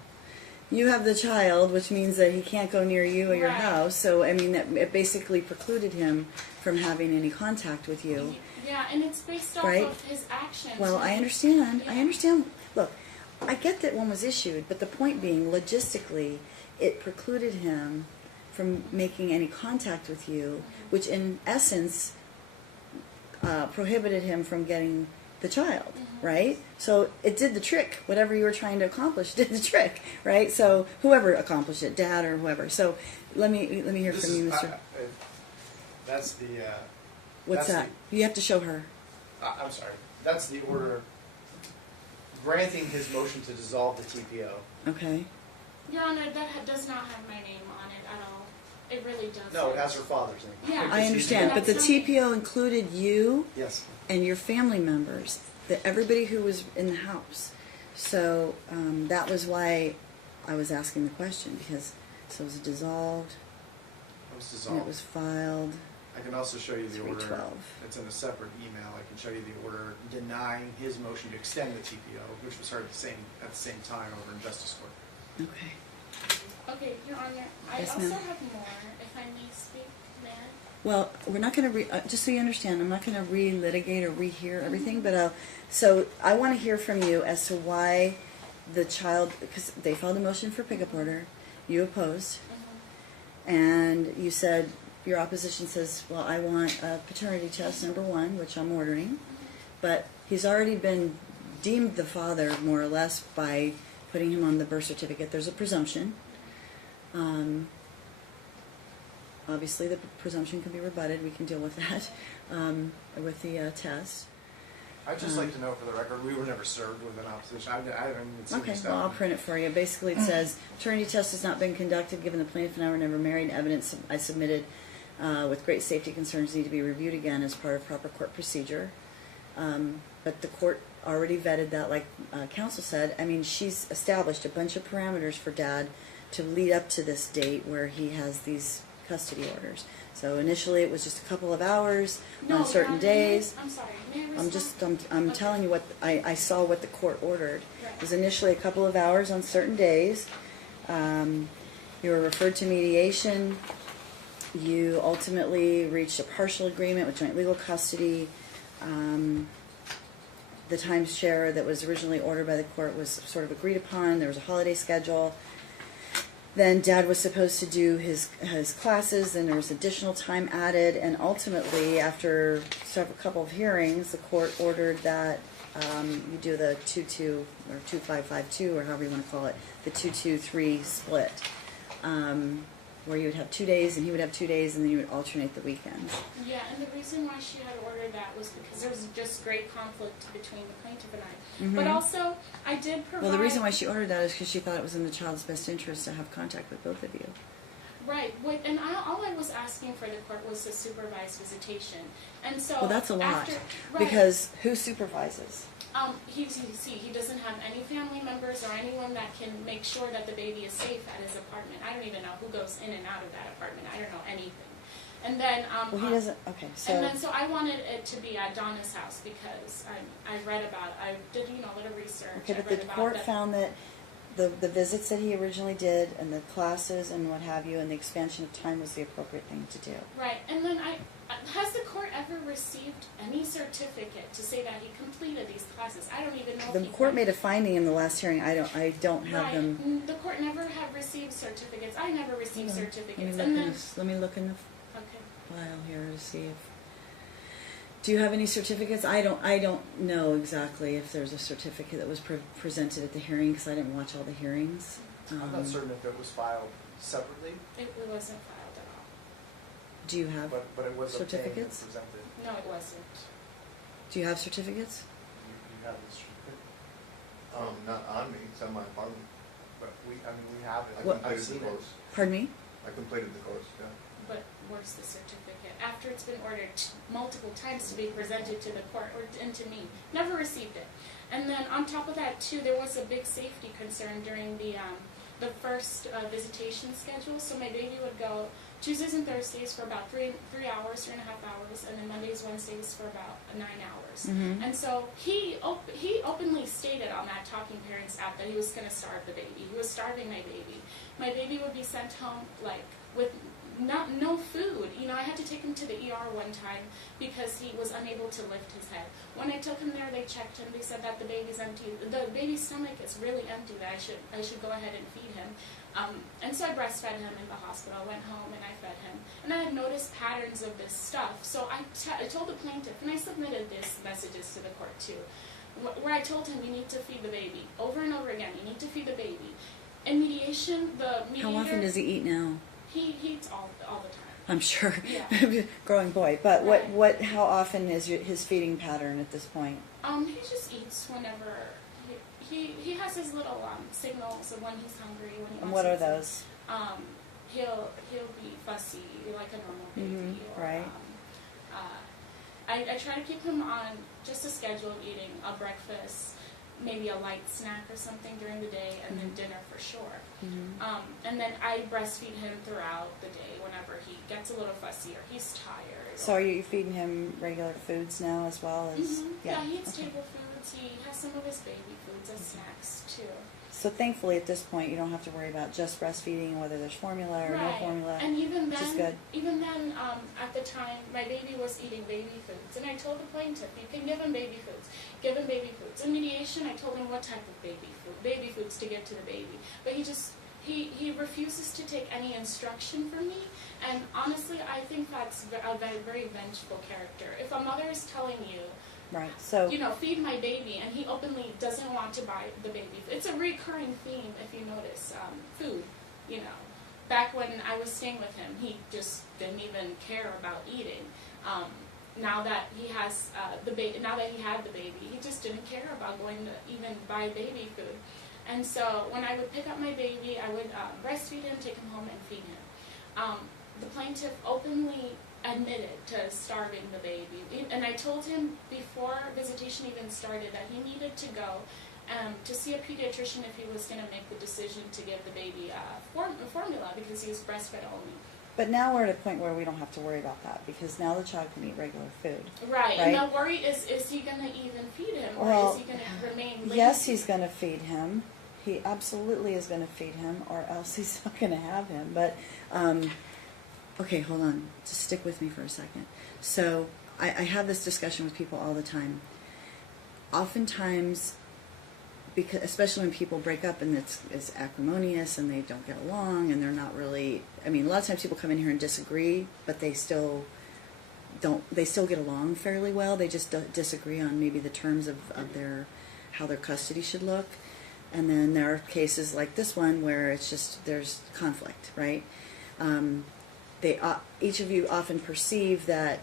You have the child, which means that he can't go near you or your Right. house. So I mean, it basically precluded him from having any contact with you. Yeah, and it's based off Right. of his actions. Well, I and- understand. I Yeah. understand. Look, I get that one was issued, but the point being, logistically, it precluded him from making any contact with you, which in essence prohibited him from getting the child, right? So it did the trick. Whatever you were trying to accomplish did the trick, right? So whoever accomplished it, dad or whoever. So let me hear This from you, is- Mr. That's the, What's that's that? You have to show her. I'm sorry, that's the order granting his motion to dissolve the TPO. Okay. Your Honor, that does not have my name on it at all. It really doesn't. No, it has her father's name. Yeah. Because I he's- understand, but the That's TPO included you Yes. and your family members, everybody who was in the house. So that was why I was asking the question, because so it was dissolved It was and dissolved. it was filed. I can also show you the order. 312. It's in a separate email. I can show you the order denying his motion to extend the TPO, which was heard at the same time over in Justice Court. Okay. Okay, Your Honor, I Yes, also ma'am. have more, if I may speak, may I? Well, we're not going to, just so you understand, I'm not going to relitigate or rehear everything, but so I want to hear from you as to why the child, because they filed a motion for pickup order, you opposed, and you said, your opposition says, well, I want a paternity test, number one, which I'm ordering, but he's already been deemed the father, more or less, by putting him on the birth certificate. There's a presumption. Obviously, the presumption can be rebutted. We can deal with that with the test. I'd just like to know for the record, we were never served with an opposition. I haven't even seen Okay, this well, I'll document. print it for you. Basically, it says, paternity test has not been conducted, given the plaintiff and I were never married. Evidence I submitted with great safety concerns need to be reviewed again as part of proper court procedure. But the court already vetted that, like counsel said. I mean, she's established a bunch of parameters for dad to lead up to this date where he has these custody orders. So initially, it was just a couple of hours No, on certain Your Honor, may I- days. I'm sorry, may I respond? I'm Okay. telling you what I saw what the court ordered. Right. It was initially a couple of hours on certain days. You were referred to mediation. You ultimately reached a partial agreement with joint legal custody. The timeshare that was originally ordered by the court was sort of agreed upon. There was a holiday schedule. Then dad was supposed to do his classes, and there was additional time added, and ultimately, after couple of hearings, the court ordered that you do the 2-2 or 2-5-5-2 or however you want to call it, the 2-2-3 split, where you would have 2 days and he would have 2 days, and then you would alternate the weekends. Yeah, and the reason why she had ordered that was because there was just great conflict between the plaintiff and I. But also, I did provide... Well, the reason why she ordered that is because she thought it was in the child's best interest to have contact with both of you. Right, and all I was asking for the court was a supervised visitation, and so Well, that's a lot, after, right, because who supervises? he doesn't have any family members or anyone that can make sure that the baby is safe at his apartment. I don't even know who goes in and out of that apartment. I don't know anything. And then Well, he doesn't, okay, and then so, so I wanted it to be at Donna's house because I read about I did a little research. okay, I but read the about court that. found that the visits that he originally did, and the classes and what have you, and the expansion of time was the appropriate thing to do. Right, and then has the court ever received any certificate to say that he completed these classes? I don't even know. The if he court made a finding in the last hearing, I don't have Right, them. the court never have received certificates. I never received Hold on. certificates, Let and me then let me look in the okay. file here to see if. Do you have any certificates? I don't know exactly if there's a certificate that was presented at the hearing, because I didn't watch all the hearings. I'm not certain if it was filed separately, It wasn't filed at all. Do you have but it was obtained and certificates? presented. No, it wasn't. Do you have certificates? You have the certificate, Not on me, it's on my apartment. but we have it. I What- I've completed seen the it. course. Pardon me? I completed the course, yeah. But where's the certificate? After it's been ordered multiple times to be presented to the court and to me, never received it. And then on top of that too, there was a big safety concern during the first visitation schedule. So my baby would go Tuesdays and Thursdays for about 3 hours, 3.5 hours, and then Mondays, Wednesdays for about 9 hours. Mm-hmm. And so he openly stated on that Talking Parents app that he was going to starve the baby. He was starving my baby. My baby would be sent home like with no food. I had to take him to the ER one time because he was unable to lift his head. When I took him there, they checked him. They said that the baby's empty. The baby's stomach is really empty. That I should go ahead and feed him. And so I breastfed him in the hospital. Went home and I fed him. And I had noticed patterns of this stuff. So I told the plaintiff, and I submitted these messages to the court too, where I told him, you need to feed the baby over and over again. You need to feed the baby. In mediation, the mediator. How often does he eat now? He eats all the time. I'm sure. Yeah. Growing boy. But Right. how often is his feeding pattern at this point? He just eats whenever he has his little signals of when he's hungry. When he And wants what to are eat. those? He'll be fussy like a normal baby. Mhm, Or, right. I try to keep him on just a schedule of eating a breakfast, maybe a light snack or something during the day, and then dinner for sure. Mm-hmm. And then I breastfeed him throughout the day whenever he gets a little fussy or he's tired. So are you feeding him regular foods now as well as? Yeah, he eats okay. table foods. He has some of his baby foods as snacks too. So thankfully at this point you don't have to worry about just breastfeeding and whether there's formula or no formula. And even which is then, good. at the time, my baby was eating baby foods, and I told the plaintiff, you can give him baby foods. Give him baby foods. In mediation, I told him what type of baby foods to give to the baby, but he refuses to take any instruction from me. And honestly, I think that's a very, very vengeful character. If a mother is telling you, Right. So feed my baby, and he openly doesn't want to buy the baby food. It's a recurring theme, if you notice, food, Back when I was staying with him, he just didn't even care about eating. Now that he has now that he had the baby, he just didn't care about going to even buy baby food. And so when I would pick up my baby, I would breastfeed him, take him home, and feed him. The plaintiff openly admitted to starving the baby. And I told him before visitation even started that he needed to go to see a pediatrician if he was going to make the decision to give the baby formula because he was breastfed only. but now we're at a point where we don't have to worry about that because now the child can eat regular food. Right. Right. And the worry is he going to even feed him, or Well, is he going to remain lazy? Yes, he's going to feed him. He absolutely is going to feed him, or else he's not going to have him. But, okay, hold on. Just stick with me for a second. So I have this discussion with people all the time. Oftentimes, because especially when people break up and it's acrimonious and they don't get along and they're not really, a lot of times people come in here and disagree, but they still get along fairly well. They just disagree on maybe the terms of how their custody should look. And then there are cases like this one where it's just there's conflict, right? Each of you often perceive that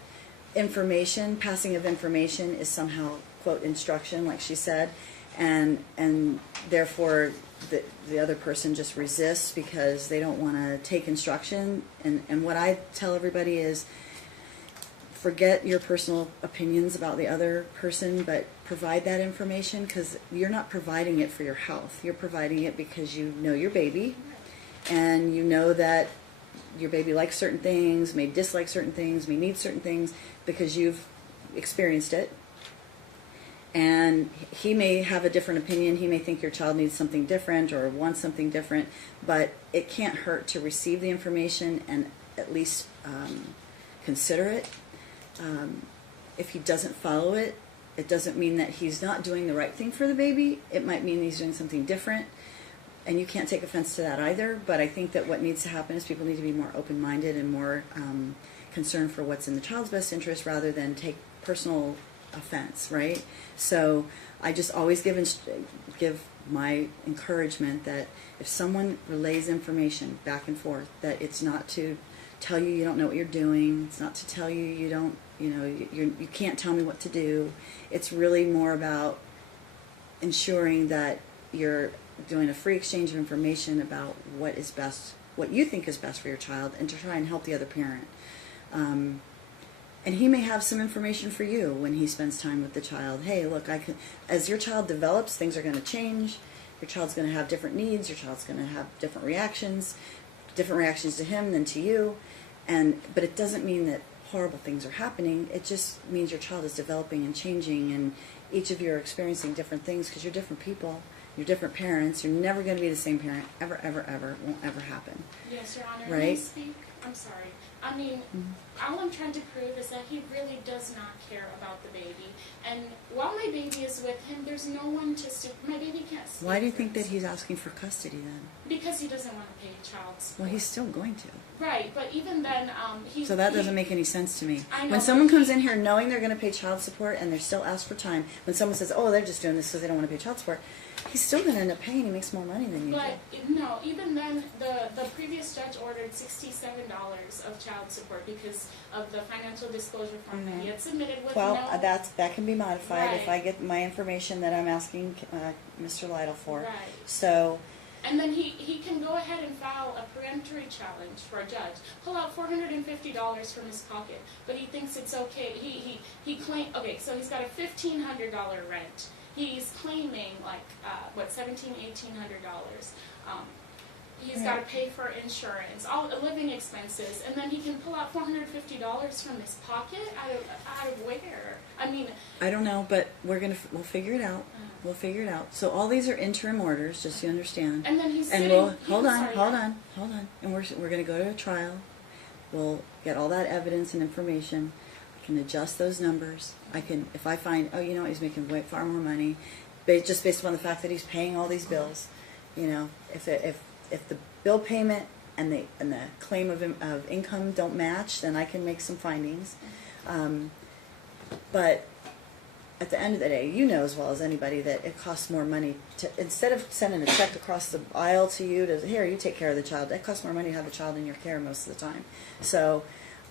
passing of information is somehow, quote, instruction, like she said, and therefore the other person just resists because they don't want to take instruction. And what I tell everybody is, forget your personal opinions about the other person, but provide that information, because you're not providing it for your health. You're providing it because you know your baby, and you know that your baby likes certain things, may dislike certain things, may need certain things, because you've experienced it. And he may have a different opinion. He may think your child needs something different or wants something different, but it can't hurt to receive the information and at least consider it. If he doesn't follow it, it doesn't mean that he's not doing the right thing for the baby. It might mean he's doing something different, and you can't take offense to that either. But I think that what needs to happen is people need to be more open-minded and more concerned for what's in the child's best interest rather than take personal offense, right? So I just always give my encouragement that if someone relays information back and forth, that it's not to tell you don't know what you're doing. It's not to tell you you can't tell me what to do. It's really more about ensuring that you're doing a free exchange of information about what is best, what you think is best for your child, and to try and help the other parent. And he may have some information for you when he spends time with the child. Hey, look, as your child develops, things are going to change. Your child's going to have different needs. Your child's going to have different reactions to him than to you. But it doesn't mean that horrible things are happening. It just means your child is developing and changing, and each of you are experiencing different things because you're different people. You're different parents. You're never going to be the same parent. Ever, ever, ever. It won't ever happen. Yes, Your Honor. Right? May I speak? I'm sorry. I mean, all I'm trying to prove is that he really does not care about the baby. And while my baby is with him, there's no one to my baby can't speak. Why do you for think that himself. he's asking for custody then? Because he doesn't want to pay child support. Well, he's still going to. Right, but even then, So that doesn't make any sense to me. I know, When someone but comes in here knowing they're going to pay child support and they're still asked for time, when someone says, oh, they're just doing this because they don't want to pay child support, he's still going to end up paying. He makes more money than you But do. no, even then, the previous judge ordered $67 of child support because of the financial disclosure form that he had submitted with Well, no. that can be modified if I Right. get my information that I'm asking Mr. Lytle for. Right. So, And then he can go ahead and file a peremptory challenge for a judge. Pull out $450 from his pocket, but he thinks it's okay. He claim okay, so he's got a $1,500 rent. He's claiming like $1,700-$1,800. He's got to pay for insurance, all living expenses, and then he can pull out $450 from his pocket out of where? I mean, I don't know, but we'll figure it out. We'll figure it out. So all these are interim orders, just so you understand. and then he's And sitting. hold on. And we're going to go to a trial. We'll get all that evidence and information. I can adjust those numbers. If I find, he's making far more money, just based upon the fact that he's paying all these bills. If the bill payment and the claim of income don't match, then I can make some findings. But at the end of the day, you know as well as anybody that it costs more money to, instead of sending a check across the aisle to you to, here, you take care of the child, it costs more money to have the child in your care most of the time. So,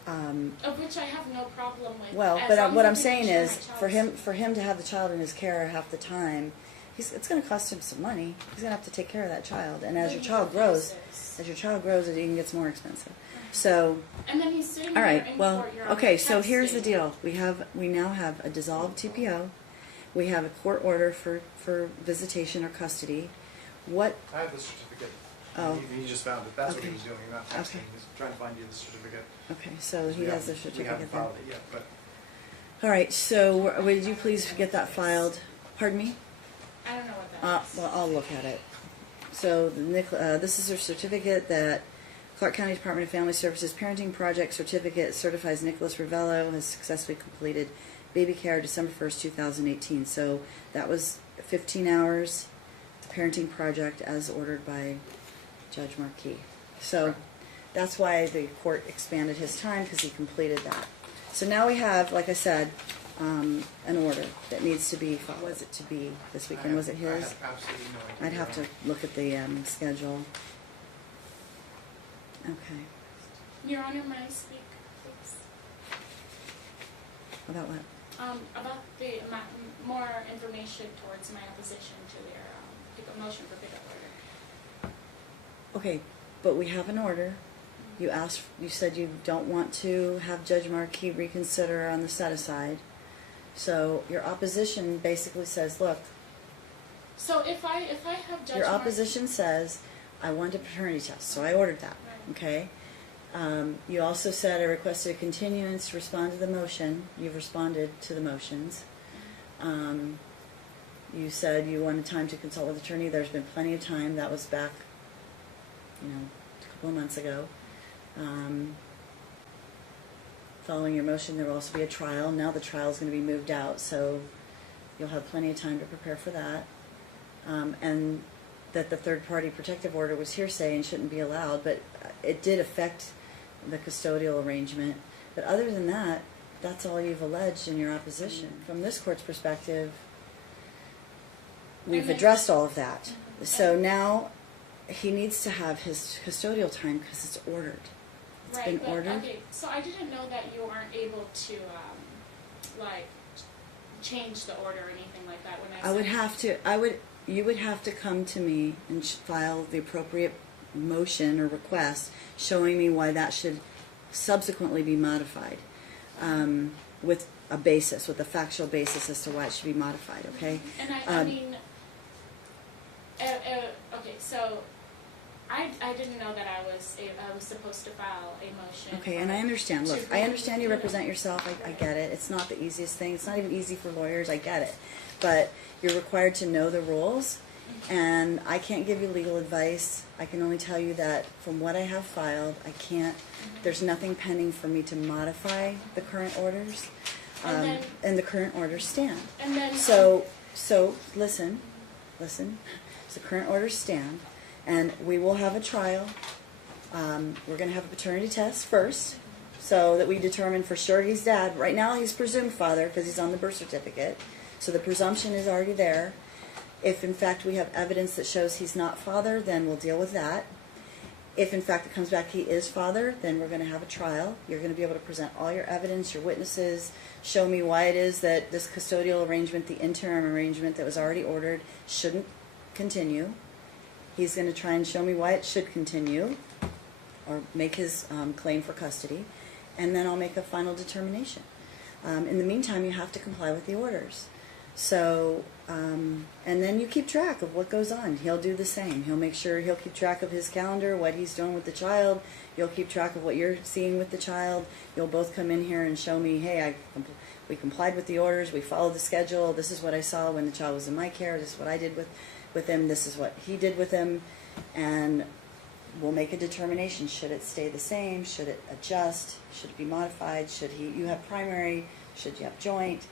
Of which I have no problem with. well, as but long what as I'm they saying make sure is, my for child's- him to have the child in his care half the time, it's going to cost him some money. He's going to have to take care of that child, and as your child grows, it even gets more expensive. So, And then he's sitting all there right. in Well, court, Your Honor, okay. So here's the texting. deal. We now have a dissolved TPO. We have a court order for visitation or custody. What? I have the certificate. Oh. He just found it. That's what Okay. he was doing, not texting. Okay. He's trying to find you the certificate. Okay. So he We has the haven't- We certificate haven't there. filed it yet, but All right. So would you please get that filed? Pardon me. I don't know what that is. Well, I'll look at it. So this is a certificate that Clark County Department of Family Services Parenting Project Certificate certifies Nicholas Ravello has successfully completed baby care December 1st, 2018. So that was 15 hours, the parenting project as ordered by Judge Marquis. So that's why the court expanded his time, because he completed that. So now we have, like I said, an order that needs to be followed. Was it to be this weekend? Was it I his? have absolutely no idea. I'd have to look at the schedule. Okay. Your Honor, may I speak, please? About what? About more information towards my opposition to their pick-up motion for pick-up order. Okay, but we have an order. You said you don't want to have Judge Markey reconsider on the set-aside. So your opposition basically says, look, So if I have Judge your Markey- opposition says, I want a paternity test, so I ordered that, Right. okay? You also said I requested a continuance to respond to the motion. You've responded to the motions. You said you wanted time to consult with attorney. There's been plenty of time. That was back, a couple of months ago. Following your motion, there will also be a trial. Now the trial is going to be moved out, so you'll have plenty of time to prepare for that. And that the third-party protective order was hearsay and shouldn't be allowed, but it did affect the custodial arrangement. But other than that, that's all you've alleged in your opposition. From this court's perspective, we've And then- addressed all of that. Mhm. So now he needs to have his custodial time because it's ordered. It's Right, been but, ordered. okay, so I didn't know that you aren't able to, like, change the order or anything like that when I I would sent- have to, you would have to come to me and file the appropriate motion or request showing me why that should subsequently be modified, with a basis, with a factual basis as to why it should be modified, okay? And I mean, okay, so I didn't know that I was supposed to file a motion. Okay, and I understand. Look, to I understand you go- represent yourself. I get it. It's not the easiest thing. It's not even easy for lawyers. I get it. But you're required to know the rules, and I can't give you legal advice. I can only tell you that from what I have filed, I can't, there's nothing pending for me to modify the current orders, and the current orders stand. And then So listen. So current orders stand, and we will have a trial. We're going to have a paternity test first, so that we determine for sure he's dad. Right now, he's presumed father because he's on the birth certificate, so the presumption is already there. If in fact we have evidence that shows he's not father, then we'll deal with that. If in fact it comes back he is father, then we're going to have a trial. You're going to be able to present all your evidence, your witnesses, show me why it is that this custodial arrangement, the interim arrangement that was already ordered, shouldn't continue. He's going to try and show me why it should continue, or make his claim for custody, and then I'll make a final determination. In the meantime, you have to comply with the orders. So, and then you keep track of what goes on. He'll do the same. He'll make sure he'll keep track of his calendar, what he's doing with the child. You'll keep track of what you're seeing with the child. You'll both come in here and show me, hey, we complied with the orders, we followed the schedule, this is what I saw when the child was in my care, this is what I did with him, this is what he did with him, and we'll make a determination. Should it stay the same? Should it adjust? Should it be modified? Should you have primary? Should you have joint?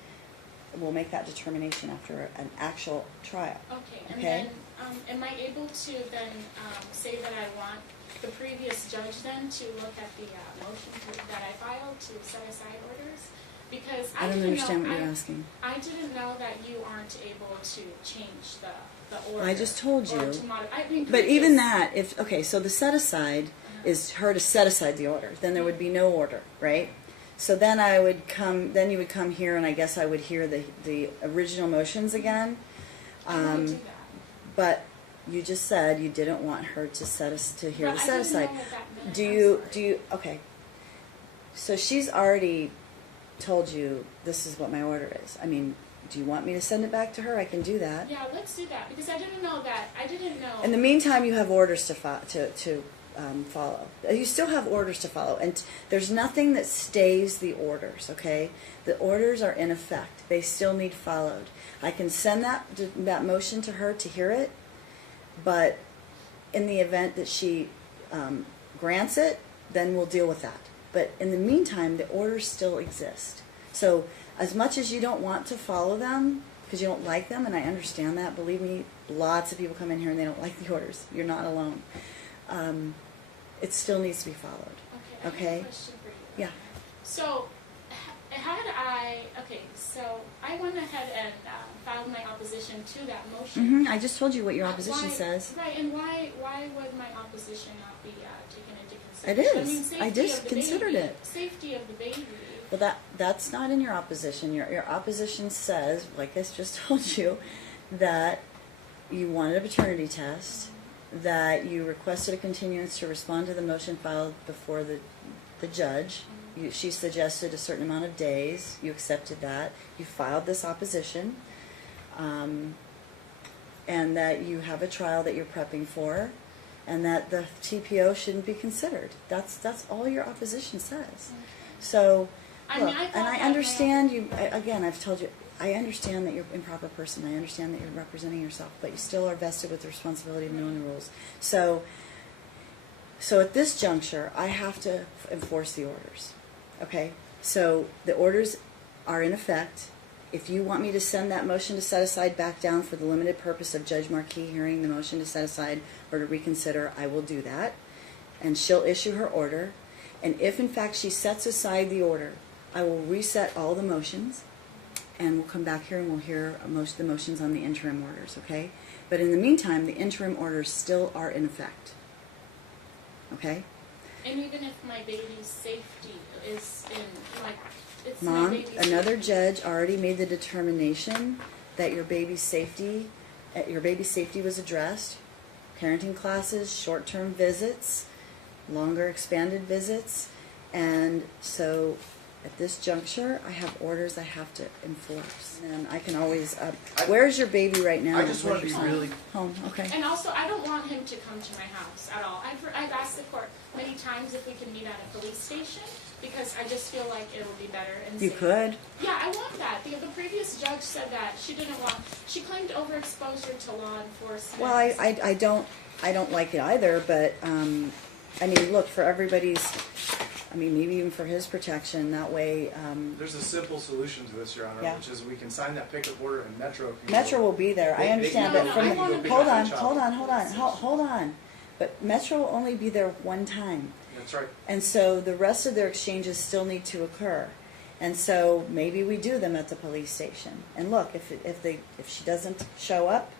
We'll make that determination after an actual trial. Okay, and Okay. then am I able to then say that I want the previous judge then to look at the motion that I filed to set aside orders? Because I don't didn't understand know, what you're asking. I didn't know that you aren't able to change the order. I just told or you. to modify. I mean, But even previous- that, okay, so the set aside is her to set aside the order. Then there would be no order, right? So then you would come here, and I guess I would hear the original motions again. I won't do that. But you just said you didn't want her to hear But the I set didn't aside. know what that meant. Do you, okay. So she's already told you this is what my order is. I mean, do you want me to send it back to her? I can do that. Yeah, let's do that because I didn't know that. I didn't know. In the meantime, you have orders to follow. You still have orders to follow, and there's nothing that stays the orders. Okay, the orders are in effect; they still need followed. I can send that motion to her to hear it, but in the event that she grants it, then we'll deal with that. But in the meantime, the orders still exist. So as much as you don't want to follow them because you don't like them, and I understand that, believe me, lots of people come in here and they don't like the orders. You're not alone. It still needs to be followed. Okay. I have Okay. a question for you. Yeah. So, so I went ahead and filed my opposition to that motion. I just told you what your opposition Why- says. Right, and why would my opposition not be taken into It consideration? is. I mean, I safety just of the considered baby, it. Safety of the baby Well, that's not in your opposition. Your opposition says, like I just told you, that you wanted a paternity test, that you requested a continuance to respond to the motion filed before the judge. She suggested a certain amount of days. You accepted that. You filed this opposition, and that you have a trial that you're prepping for, and that the TPO shouldn't be considered. That's all your opposition says. So, I mean, look, I thought and I that understand you. Again, I've told you. I understand that you're an improper person. I understand that you're representing yourself, but you still are vested with the responsibility of knowing the rules. So at this juncture, I have to enforce the orders. Okay? So the orders are in effect. If you want me to send that motion to set aside back down for the limited purpose of Judge Marquis hearing the motion to set aside or to reconsider, I will do that. And she'll issue her order. And if, in fact, she sets aside the order, I will reset all the motions, and we'll come back here and we'll hear the motions on the interim orders, okay? But in the meantime, the interim orders still are in effect. Okay? And even if my baby's safety is in, like, it's my Mom, baby's another safety. judge already made the determination that your baby's safety was addressed. Parenting classes, short-term visits, longer expanded visits, and so at this juncture, I have orders I have to enforce. And I can always, where's your baby right now? I just want to be Where's your really, home, okay. And also, I don't want him to come to my house at all. I've asked the court many times if we can meet at a police station, because I just feel like it'll be better and You safer. could. Yeah, I want that. The previous judge said that she didn't want. She claimed overexposure to law enforcement. Well, I don't like it either, but, I mean, look, for everybody's, I mean, maybe even for his protection, that way, there's a simple solution to this, Your Honor, Yeah. which is we can sign that pickup order and Metro can. Metro go- will be there, I They- understand, they but can- from, No, no, I wanna be hold back on, in hold on, child. hold on. But Metro will only be there one time. That's right. And so the rest of their exchanges still need to occur. And so maybe we do them at the police station. And look, if she doesn't show up,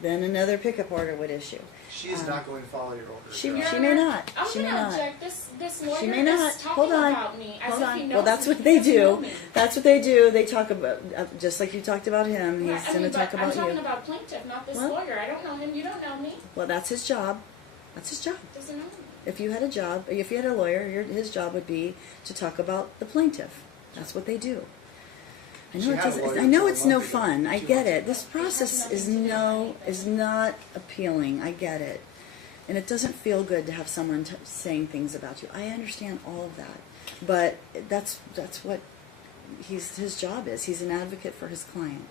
then another pickup order would issue. She is not going to follow your orders. She- Your Honor. she may not. I'm She may gonna not. object. This lawyer She may not. is talking Hold on. about me as Hold if on. he knows Well, that's me. what they He doesn't know do. me. That's what they do. They talk about, just like you talked about him, he's Right, I going mean, to talk but about I'm talking you. about plaintiff, not this Well- lawyer. I don't know him. You don't know me. Well, that's his job. That's his job. Doesn't know me. If you had a job, if you had a lawyer, his job would be to talk about the plaintiff. That's what they do. I She know, had a lawyer I know till a it's no month ago, fun. I 2 get months it. ago. This process nothing is to do with anything. not appealing. I get it. And it doesn't feel good to have someone saying things about you. I understand all of that. But that's what his job is. He's an advocate for his client.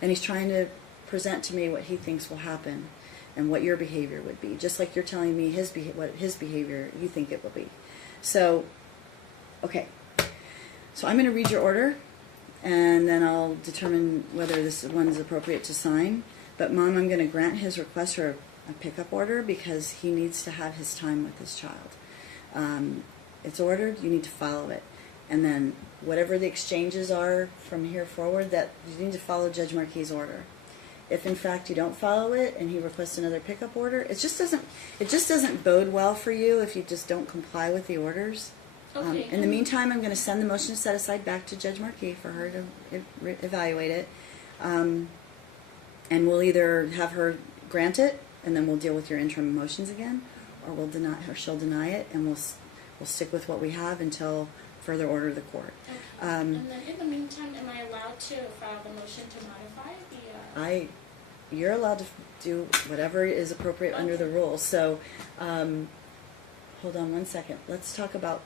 And he's trying to present to me what he thinks will happen and what your behavior would be. Just like you're telling me what his behavior you think it will be. So, okay. So I'm going to read your order, and then I'll determine whether this one is appropriate to sign. But, Mom, I'm going to grant his request for a pickup order because he needs to have his time with his child. It's ordered. You need to follow it. And then whatever the exchanges are from here forward, that you need to follow Judge Marquis' order. If, in fact, you don't follow it and he requests another pickup order, it just doesn't bode well for you if you just don't comply with the orders. Okay. In the meantime, I'm going to send the motion to set aside back to Judge Marquis for her to evaluate it. And we'll either have her grant it, and then we'll deal with your interim motions again, or we'll deny, or she'll deny it, and we'll stick with what we have until further order of the court. Okay. And then in the meantime, am I allowed to file the motion to modify the? You're allowed to do whatever is appropriate under the rules. So, hold on one second. Let's talk about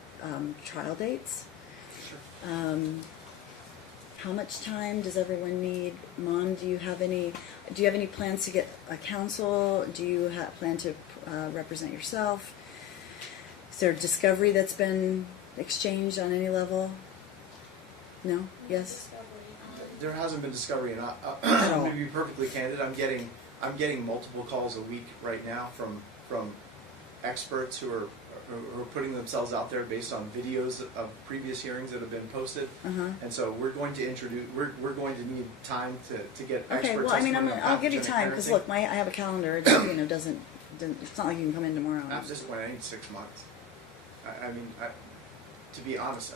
trial dates. Sure. How much time does everyone need? Mom, do you have any plans to get a counsel? Do you plan to represent yourself? Is there discovery that's been exchanged on any level? No? Yes? There hasn't been discovery, and At all. I'm going to be perfectly candid. I'm getting multiple calls a week right now from experts who are putting themselves out there based on videos of previous hearings that have been posted. Uh-huh. And so we're going to need time to get Okay, expert well, I mean, testimony on I'll give you pathogenic time, because parenting. look, I have a calendar, it doesn't, it's not like you can come in tomorrow. At this point, I need 6 months. I mean, to be honest,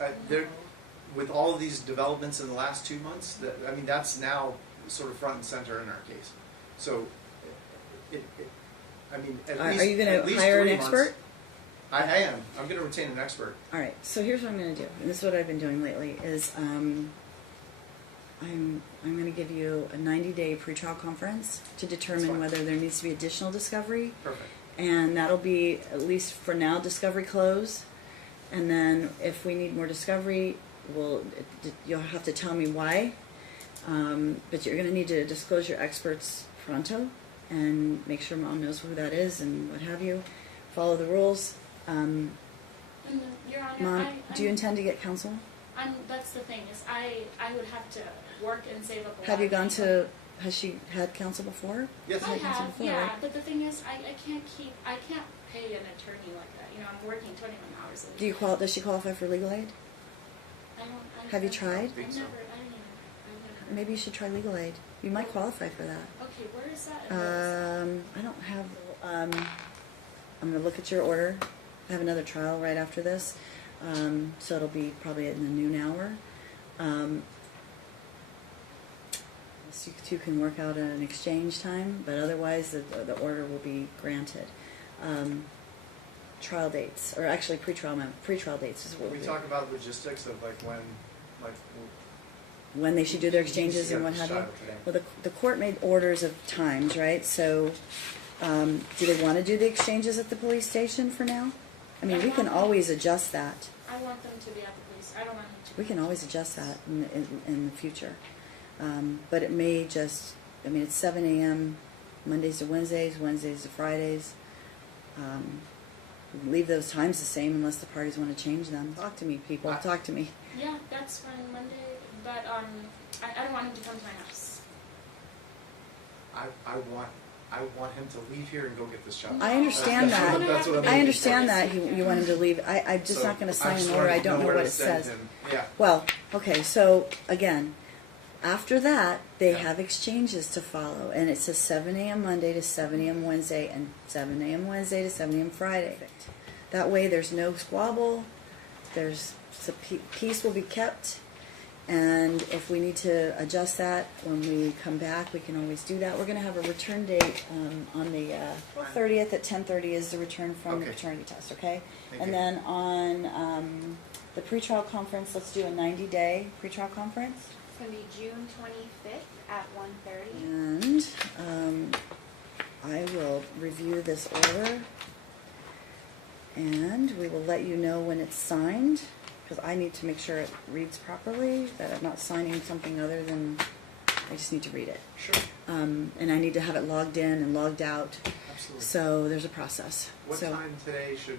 with all of these developments in the last 2 months, I mean, that's now sort of front and center in our case. So, I mean, at Are least you going at to least hire an 3 months- expert? I am. I'm going to retain an expert. All right. So here's what I'm going to do, and this is what I've been doing lately. Is I'm going to give you a 90-day pretrial conference to determine fine. whether there needs to be additional discovery, Perfect. and that'll be at least for now discovery close. And then if we need more discovery, you'll have to tell me why. But you're going to need to disclose your experts pronto and make sure mom knows who that is and what have you. Follow the rules. And Your Honor, Mom, do you intend to get counsel? That's the thing is I would have to work and save up a lot. Have you of gone money. to? Has she had counsel before? Yes. I Had counsel have, before, yeah. right? But the thing is, I can't pay an attorney like that. You know, I'm working 21 hours a week. Does she qualify for legal aid? Have you tried? think I've so. never, I've never. Maybe you should try legal aid. You might qualify for that. Okay, where is that? address? I don't have. I'm going to look at your order. I have another trial right after this, so it'll be probably in the noon hour. So you two can work out an exchange time, but otherwise the order will be granted. Trial dates, or actually pre-trial dates is what We we talk about logistics of like when they should do their You exchanges see and that what have you. child today. Well, the court made orders of times, right? So, do they want to do the exchanges at the police station for now? I mean, we can always adjust that. I want them to be at the police. I don't want them to. We can always adjust that in the future. But it may just, I mean, it's 7 a.m. Mondays to Wednesdays, Wednesdays to Fridays. Leave those times the same unless the parties want to change them. Talk to me, people. Talk to me. Yeah, that's fine Monday, but I don't want him to come to my house. I want him to leave here and go get this child. I understand That's that. what I'm I aiming understand for. that you want him to leave. I'm just So, not going to I sign just an wanted order. I to don't know where what to it send says. him. Yeah. Well, okay, so again, after that, they Yeah. have exchanges to follow, and it says 7 a.m. Monday to 7 a.m. Wednesday, and 7 a.m. Wednesday to 7 a.m. Friday. That way, there's no squabble. Peace will be kept, and if we need to adjust that when we come back, we can always do that. We're going to have a return date on the 30th at 10:30 is the return from the Okay. paternity test. Okay, Thank and you. then on the pretrial conference, let's do a 90-day pretrial conference. It's gonna be June 25th at 1:30. And I will review this order, and we will let you know when it's signed, because I need to make sure it reads properly, that I'm not signing something other than, I just need to read it. Sure. And I need to have it logged in and logged out, Absolutely. so there's a process. What So time today should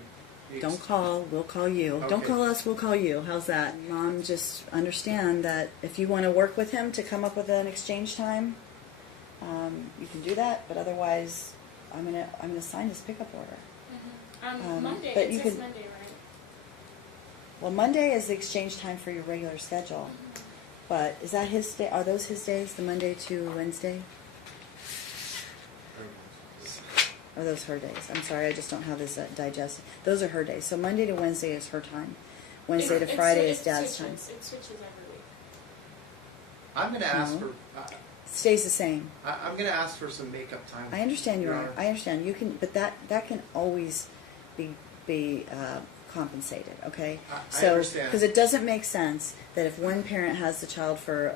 be don't call, we'll call you. Don't Okay. call us, we'll call you. How's that? Mom, just understand that if you want to work with him to come up with an exchange time, you can do that, but otherwise, I'm gonna sign this pickup order. Monday. but It you says could- Monday, right? Well, Monday is the exchange time for your regular schedule, but is that his day? Are those his days, the Monday to Wednesday? Or are those her days? I'm sorry, I just don't have this digested. Those are her days. So Monday to Wednesday is her time. Wednesday to Friday is Dad's time. It switches every week. I'm going to ask No. for. Stays the same. I'm going to ask for some makeup time. I understand, Your Your Honor. Honor. I understand. You can, but that can always be compensated. Okay. I understand. because it doesn't make sense that if one parent has the child for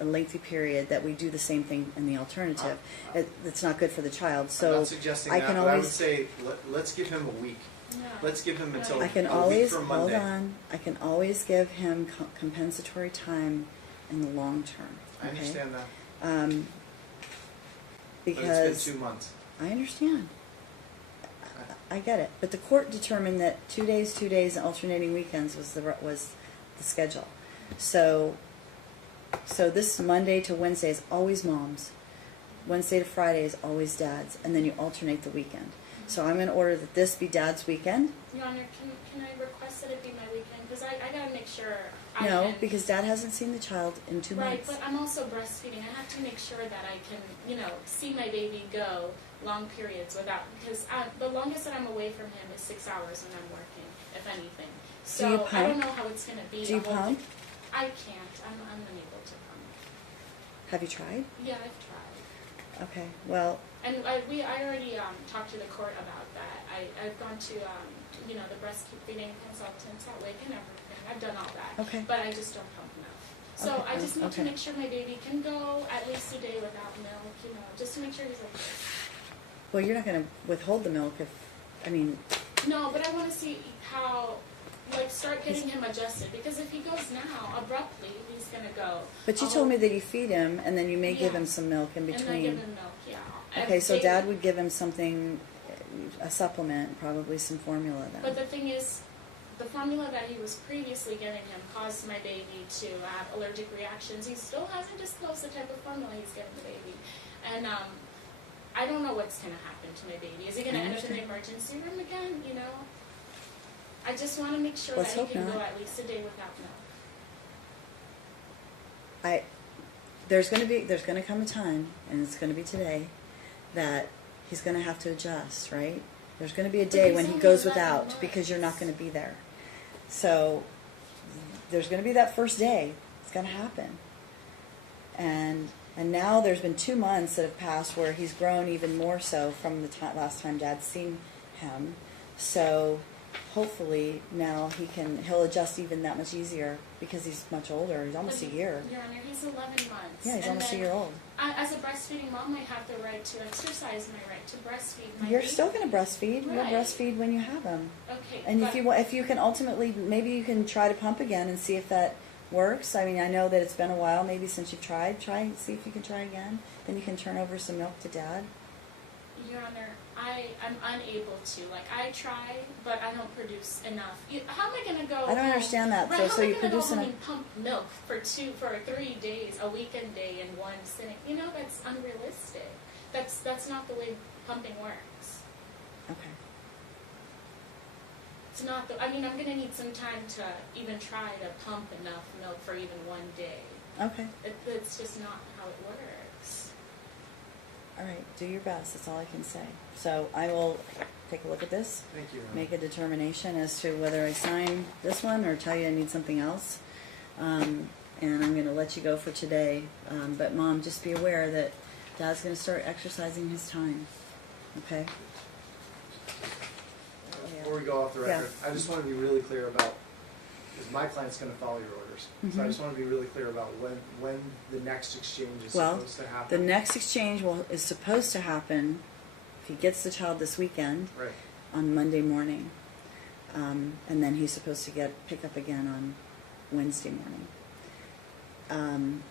a lengthy period, that we do the same thing in the alternative. It's not good for the child. So I'm not suggesting I that, can but I would always. say let's give him a week. Yeah. Let's give him until I can a always week from hold Monday. on. I can always give him compensatory time in the long term. I Okay? understand that. But Because it's been 2 months. I understand. I get it, but the court determined that 2 days, 2 days, and alternating weekends was the schedule. So this Monday to Wednesday is always mom's. Wednesday to Friday is always dad's, and then you alternate the weekend. So I'm going to order that this be dad's weekend. Your Honor, can I request that it be my weekend? Because I gotta make sure. I No, can, because dad hasn't seen the child in 2 Right, months. but I'm also breastfeeding. I have to make sure that I can, see my baby go long periods without, because the longest that I'm away from him is 6 hours when I'm working, if anything. So you I pump? don't know how it's going to be. Do you the whole pump? thing. I can't. I'm unable to come. Have you tried? Yeah, I've tried. Okay, well, And I already talked to the court about that. I've gone to the breastfeeding consultants at WIC and everything. I've done all that. Okay. But I just don't pump enough. So Okay, I just need okay. to make sure my baby can go at least a day without milk, just to make sure he's okay. well, you're not going to withhold the milk if, I mean, No, but I want to see how, start getting him adjusted. Because if he goes now, abruptly, he's going to go. but you told me that you feed him and then you may give Yeah. him some milk in And I give between. him milk, yeah. Okay, so They- Dad would give him something, a supplement, probably some formula then. But the thing is, the formula that he was previously giving him caused my baby to have allergic reactions. He still hasn't disclosed the type of formula he's giving the baby. And I don't know what's going to happen to my baby. Is he going to I end up in the understand. emergency room again, I just want to make sure Let's that hope he can not. go at least a day without milk. There's going to come a time, and it's going to be today, that he's going to have to adjust, right? There's going to be a day he's when he only goes 11 without months. because you're not going to be there. So there's going to be that first day. It's going to happen. And now there's been 2 months that have passed where he's grown even more so from the last time Dad's seen him. So hopefully now he'll adjust even that much easier because he's much older. He's almost a year. Your Honor, he's 11 months. Yeah, he's And almost a then year old. As a breastfeeding mom, I have the right to exercise my right to breastfeed my You're baby. still going to breastfeed. You'll Right. breastfeed when you have him. Okay. And but- if you can ultimately, maybe you can try to pump again and see if that works. I mean, I know that it's been a while maybe since you've tried. Try and see if you can try again. Then you can turn over some milk to Dad. Your Honor, I'm unable to. I try, but I don't produce enough. How am I going to go? I don't home- understand that. Right, So how so am I you gonna produce go home enough. and pump milk for 3 days, a weekend day in one sitting? That's unrealistic. That's not the way pumping works. Okay. It's not the. I'm going to need some time to even try to pump enough milk for even one day. Okay. It's just not how it works. All right. Do your best. That's all I can say. So I will take a look at this. Thank you. Make a determination as to whether I sign this one or tell you I need something else. And I'm going to let you go for today. But Mom, just be aware that Dad's going to start exercising his time. Okay? Before we go off the record, I just want to be really clear about, because my client's going to follow your orders. So I Mhm. just want to be really clear about when the next exchange is Well, supposed to The happen. next exchange is supposed to happen if he gets the child this weekend Right. on Monday morning. And then he's supposed to pick up again on Wednesday morning. Can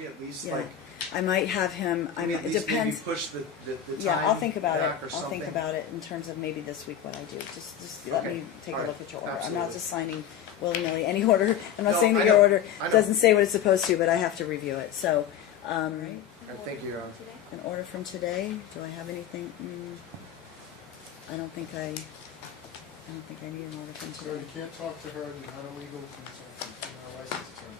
we at least Yeah. like, I might have him. can we at It least maybe depends. push the time Yeah, I'll think about it. back or I'll something? think about it in terms of maybe this week what I do. Just let Okay. me take All a right. look at your order. I'm Absolutely. not just signing willy-nilly any order. I'm not No, saying I that your know. order I know. doesn't say what it's supposed to, but I have to review it. So, right? All right, thank you, Your Honor. An order from today. Do I have anything? I don't think I need an order from So today. you can't talk to her, you're not a legal consultant, you're not a licensed attorney.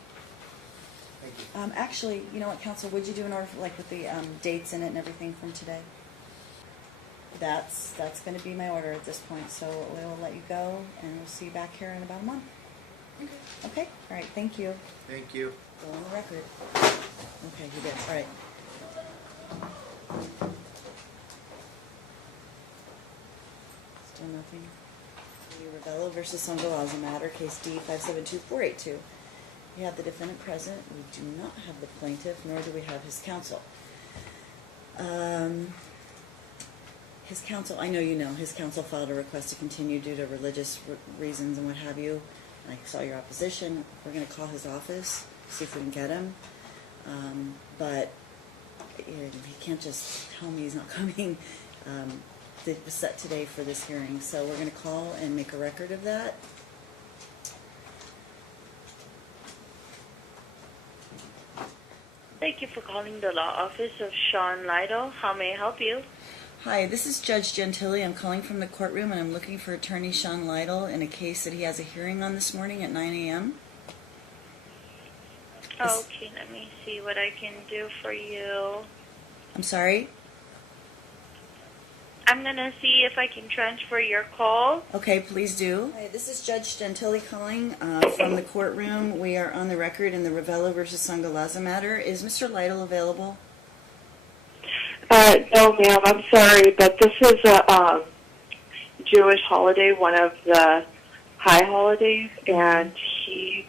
Thank you. Actually, you know what, Counsel? Would you do an order with the dates in it and everything from today? That's going to be my order at this point. So we will let you go, and we'll see you back here in about a month. Okay. Okay. All right. Thank you. Thank you. Go on the record. Okay, you did. All right. Still nothing. Ravello versus Songoaza matter, case D 572482. We have the defendant present. We do not have the plaintiff, nor do we have his counsel. His counsel, I know you know, his counsel filed a request to continue due to religious reasons and what have you. I saw your opposition. We're going to call his office, see if we can get him. But he can't just tell me he's not coming. It was set today for this hearing, so we're going to call and make a record of that. Thank you for calling the law office of Sean Lytle. How may I help you? Hi, this is Judge Gentili. I'm calling from the courtroom, and I'm looking for Attorney Sean Lytle in a case that he has a hearing on this morning at 9 a.m. Okay, let me see what I can do for you. I'm sorry? I'm going to see if I can transfer your call. Okay, please do. Hi, this is Judge Gentili calling from the courtroom. We are on the record in the Ravello versus Sangalaza matter. Is Mr. Lytle available? No, ma'am. I'm sorry, but this is a Jewish holiday, one of the high holidays, and he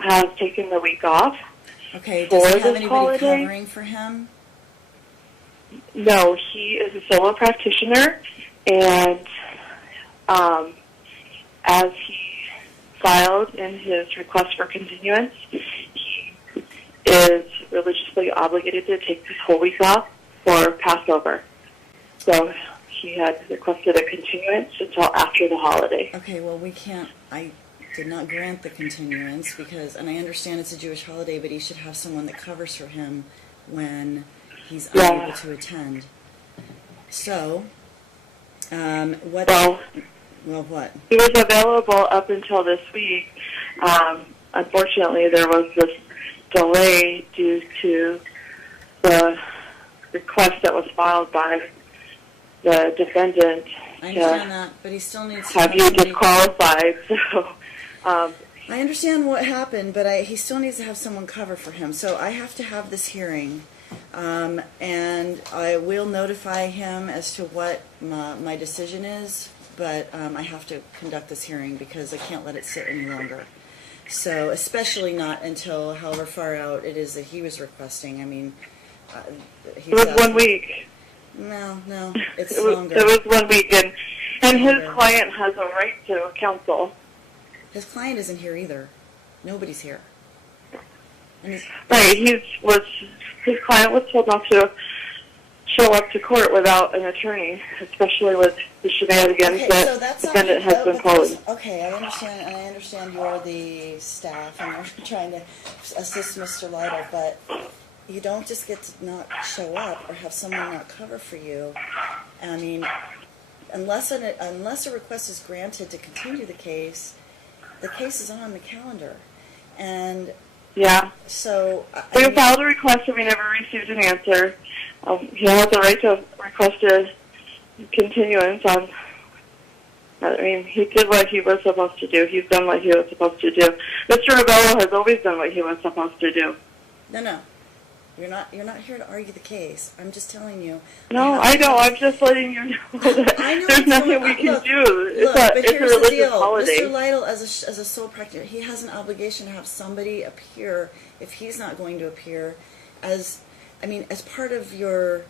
has taken the week off. Okay, for does he have this anybody holiday. covering for him? No, he is a solo practitioner, and as he filed in his request for continuance, he is religiously obligated to take this whole week off for Passover. So he had requested a continuance until after the holiday. Okay, well, we can't, I did not grant the continuance because, and I understand it's a Jewish holiday, but he should have someone that covers for him when he's unable to attend. So, what? Well, what? He was available up until this week. Unfortunately, there was this delay due to the request that was filed by the defendant I understand to that, but he still needs to have you somebody- disqualified. So, I understand what happened, but he still needs to have someone cover for him. So I have to have this hearing, and I will notify him as to what my decision is, but I have to conduct this hearing because I can't let it sit any longer. So, especially not until however far out it is that he was requesting. I mean, he's it was asking- 1 week. No, it's It was, longer. it was 1 week, and his Longer. client has a right to counsel. His client isn't here either. Nobody's here. And he's, Right, his client was told not to show up to court without an attorney, especially with the shenanigans okay, that so that's the not, defendant has been pulling. okay, I understand, and I understand you're the staff and you're trying to assist Mr. Lytle, but you don't just get to not show up or have someone not cover for you. I mean, unless a request is granted to continue the case is on the calendar, and Yeah. so We I mean, filed a request and we never received an answer. He has the right to request a continuance on. I mean, he did what he was supposed to do. He's done what he was supposed to do. Mr. Ravello has always done what he was supposed to do. no. You're not here to argue the case. I'm just telling you. No, have I to- know. I'm just letting you know that I know there's it's nothing going- we can look, do. Look, It's but a here's the religious deal. holiday. Mr. Lytle, as a sole practitioner, he has an obligation to have somebody appear if he's not going to appear, as part of your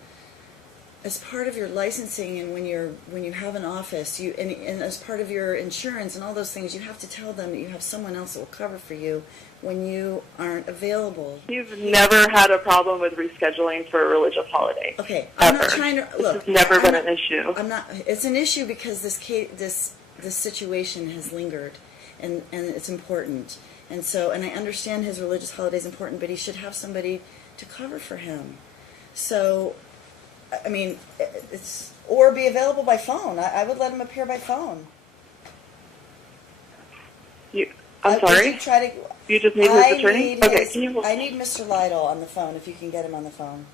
licensing, and when you have an office, and as part of your insurance and all those things, you have to tell them that you have someone else that will cover for you when you aren't available. You've never had a problem with rescheduling for a religious holiday. Okay, I'm not Ever. trying to This look. has never I'm been not- an issue. I'm not. It's an issue because this situation has lingered, and it's important. And so, and I understand his religious holiday is important, but he should have somebody to cover for him. So, I mean, or be available by phone. I would let him appear by phone. I'm Would sorry? you try to? You just need his attorney? Okay. I need Mr. Lytle on the phone if you can get him on the phone.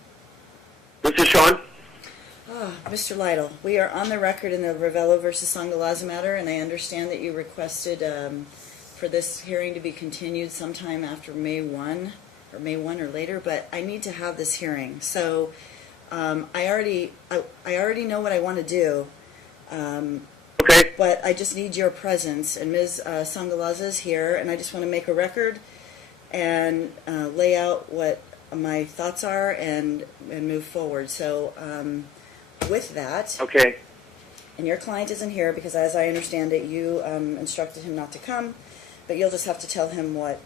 This is Sean. Mr. Lytle, we are on the record in the Ravello versus Sangalaza matter, and I understand that you requested for this hearing to be continued sometime after May 1 or later, but I need to have this hearing. So I already know what I want to do, Okay. but I just need your presence. And Ms. Sangalaza is here, and I just want to make a record and lay out what my thoughts are and move forward. So with that, Okay. and your client isn't here because, as I understand it, you instructed him not to come, but you'll just have to tell him what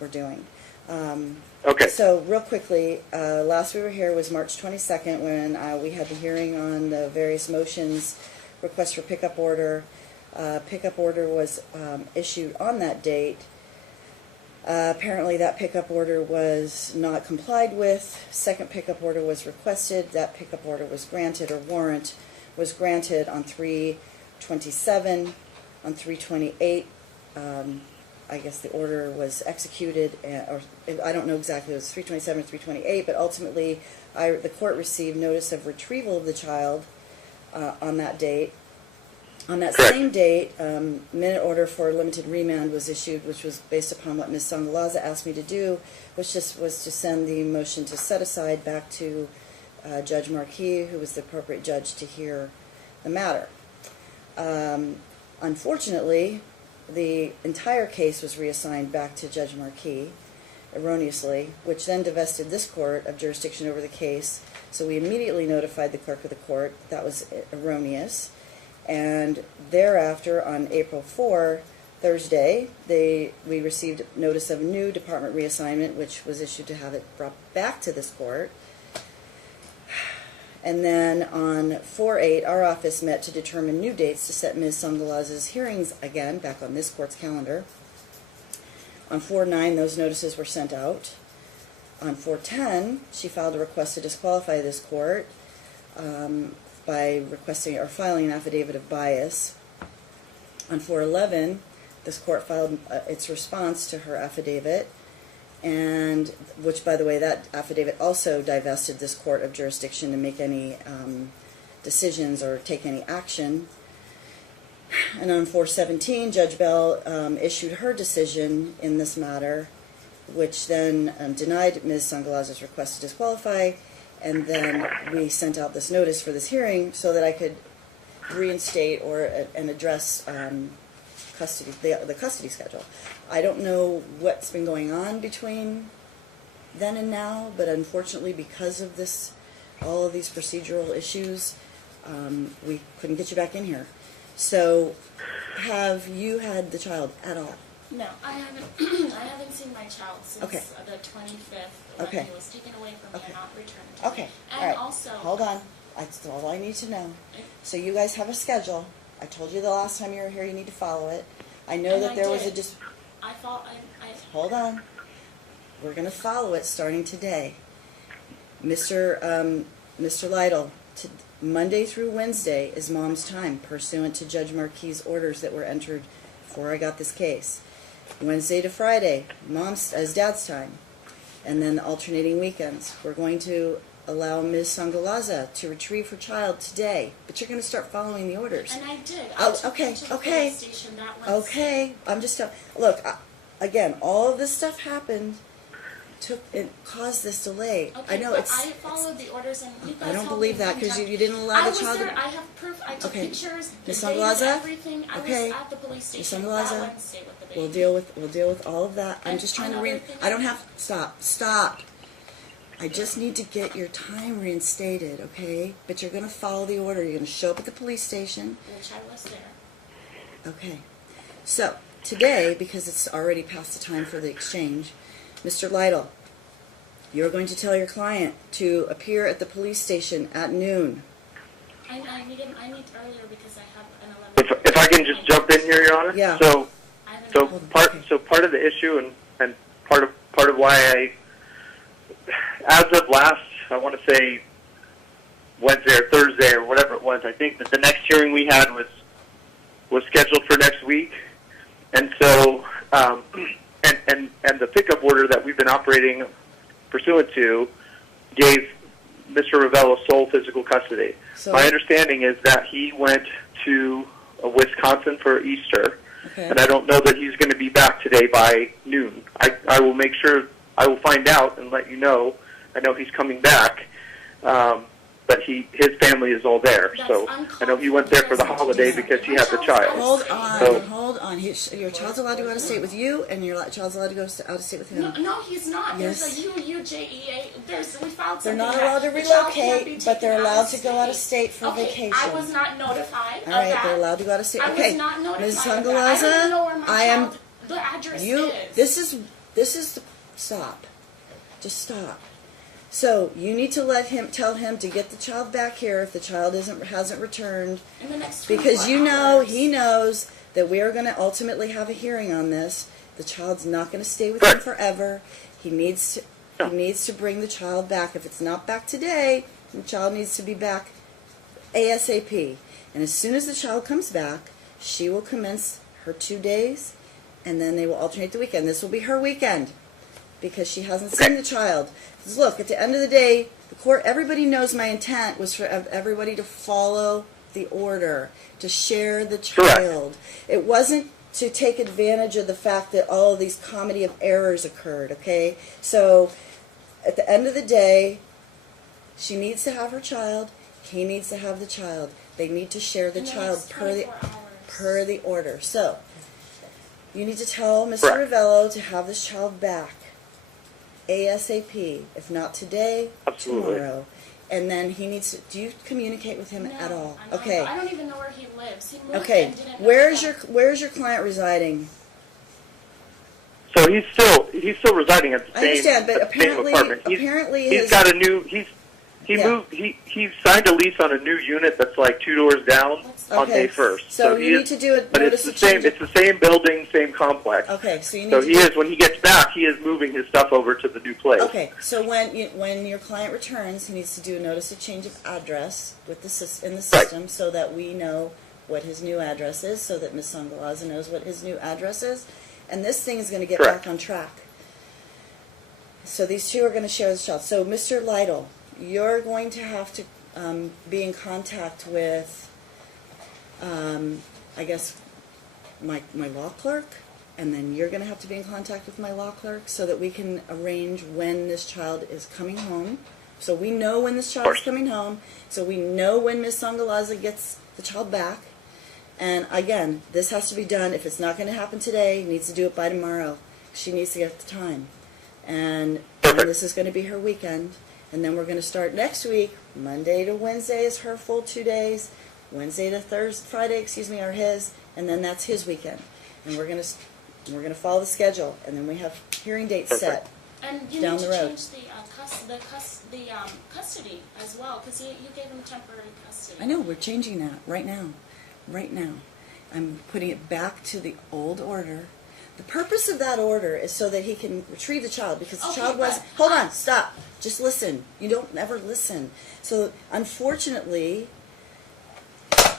we're doing. Okay. So real quickly, last we were here was March 22nd when we had the hearing on the various motions, request for pickup order. Pickup order was issued on that date. Apparently that pickup order was not complied with. Second pickup order was requested. That pickup order was granted, or warrant was granted on 3/27. On 3/28, I guess the order was executed, or I don't know exactly, it was 3/27 or 3/28, but ultimately the court received notice of retrieval of the child on that date. On that Correct. same date, minute order for limited remand was issued, which was based upon what Ms. Sangalaza asked me to do, which just was to send the motion to set aside back to Judge Marquis, who was the appropriate judge to hear the matter. Unfortunately, the entire case was reassigned back to Judge Marquis erroneously, which then divested this court of jurisdiction over the case. So we immediately notified the clerk of the court that was erroneous. And thereafter, on April 4, Thursday, we received notice of a new department reassignment, which was issued to have it brought back to this court. And then on 4/8, our office met to determine new dates to set Ms. Sangalaza's hearings again, back on this court's calendar. On 4/9, those notices were sent out. On 4/10, she filed a request to disqualify this court by requesting or filing an affidavit of bias. On 4/11, this court filed its response to her affidavit, and which, by the way, that affidavit also divested this court of jurisdiction to make any decisions or take any action. And on 4/17, Judge Bell issued her decision in this matter, which then denied Ms. Sangalaza's request to disqualify, and then we sent out this notice for this hearing so that I could reinstate and address custody, the custody schedule. I don't know what's been going on between then and now, but unfortunately, because of this, all of these procedural issues, we couldn't get you back in here. So, have you had the child at all? No, I haven't. I haven't seen my child since Okay. the 25th when Okay. he was taken away from me Okay. and not returned to me. Okay, And all right. also, Hold on. That's all I need to know. So you guys have a schedule. I told you the last time you were here you need to follow it. I know And that I there was a did. I thought Hold on. We're going to follow it starting today. Mr. Lytle, Monday through Wednesday is Mom's time, pursuant to Judge Marquis' orders that were entered before I got this case. Wednesday to Friday, Mom's as Dad's time. And then alternating weekends. We're going to allow Ms. Sangalaza to retrieve her child today, but you're going to start following the orders. And I did. Oh, I took okay, her to the okay. police station that Wednesday. Okay, I'm just look. Again, all of this stuff happened, it caused this delay. Okay, I know but it's. I followed the orders, and you guys I don't helped believe me that because conduct- you didn't allow the I child. was there. I have proof. I took Okay. pictures. Ms. The date of Sangalaza? everything. I Okay. was at the police Ms. station that Sangalaza? Wednesday with the baby. We'll deal with all of that. I'm And just trying to another thing- I don't have stop. I just need to get your time reinstated, okay? But you're going to follow the order. You're going to show up at the police station. Which I was there. Okay. So, today, because it's already past the time for the exchange, Mr. Lytle, you're going to tell your client to appear at the police station at noon. I need earlier because I have an 11. If I can just jump in here, Your Honor. Yeah. So I haven't so Hold on, part okay. so part of the issue and part of why I, as of last, I want to say Wednesday or Thursday or whatever it was, I think that the next hearing we had was scheduled for next week, and so and the pickup order that we've been operating pursuant to gave Mr. Ravello sole physical custody. So- My understanding is that he went to Wisconsin for Easter, Okay. and I don't know that he's going to be back today by noon. I will make sure, I will find out and let you know. I know he's coming back, but his family is all there. That's So I know he went there for the holiday because he had the child. Hold So- on. Your child's allowed to go out of state with you, and your child's allowed to go out of state with him. No, he's not. Yes. There's a UJEA. We filed They're something. not that allowed to the child can't be relocate, but they're taken allowed to go out of state for Okay, vacation. I was not notified All of right, that. they're allowed to go out of state. I Okay, was not notified Ms. of that. I don't even Sangalaza, know where my I am. child, the address You. is. This is the stop. Just stop. So you need to tell him to get the child back here if the child hasn't returned, in the next because 24 hours. he knows that we are going to ultimately have a hearing on this. The child's not going to stay with him forever. He needs to bring the child back. If it's not back today, the child needs to be back ASAP. And as soon as the child comes back, she will commence her 2 days, and then they will alternate the weekend. This will be her weekend because she hasn't seen the child. 'Cause look, at the end of the day, the court, everybody knows my intent was for everybody to follow the order, to share the child. It wasn't to take advantage of the fact that all of these comedy of errors occurred, okay? So at the end of the day, she needs to have her child, he needs to have the child. They need to share the In the child next per the 24 hours. per the order. So you need to tell Mr. Ravello to have this child back ASAP, if not today, Absolutely. tomorrow. And then he needs to, do you communicate with him No, at all? I don't, Okay. I don't even know where he lives. He moved Okay. and didn't know Where's that. your client residing? So he's still residing at the I same, understand, but at the same apparently apartment. his, He's got a new he Yeah. moved he signed a lease on a new unit that's like 2 doors down on Okay. May 1st. So he you is, need to do it. but Notice it's the a same. change. It's the same building, same complex. Okay, so you need So to he do- is when he gets back, he is moving his stuff over to the new place. Okay, so when your client returns, he needs to do a notice of change of address with the in the system so that we know what his new address is, so that Ms. Sangalaza knows what his new address is, and this thing is going to get Correct. back on track. So these two are going to share the child. So Mr. Lytle, you're going to have to be in contact with, I guess, my law clerk, and then you're going to have to be in contact with my law clerk so that we can arrange when this child is coming home. So we know when this child is coming home. So we know when Ms. Sangalaza gets the child back. And again, this has to be done. If it's not going to happen today, needs to do it by tomorrow. She needs to get the time. And this is going to be her weekend. And then we're going to start next week. Monday to Wednesday is her full 2 days. Wednesday to Friday, are his. And then that's his weekend. And we're going to follow the schedule. And then we have hearing dates set. And you down need the to road. change the custody as well, because you gave him temporary custody. I know, we're changing that right now. Right now. I'm putting it back to the old order. The purpose of that order is so that he can retrieve the child, because the Okay, child was... but- Hold on, stop. Just listen. You don't ever listen. So, unfortunately,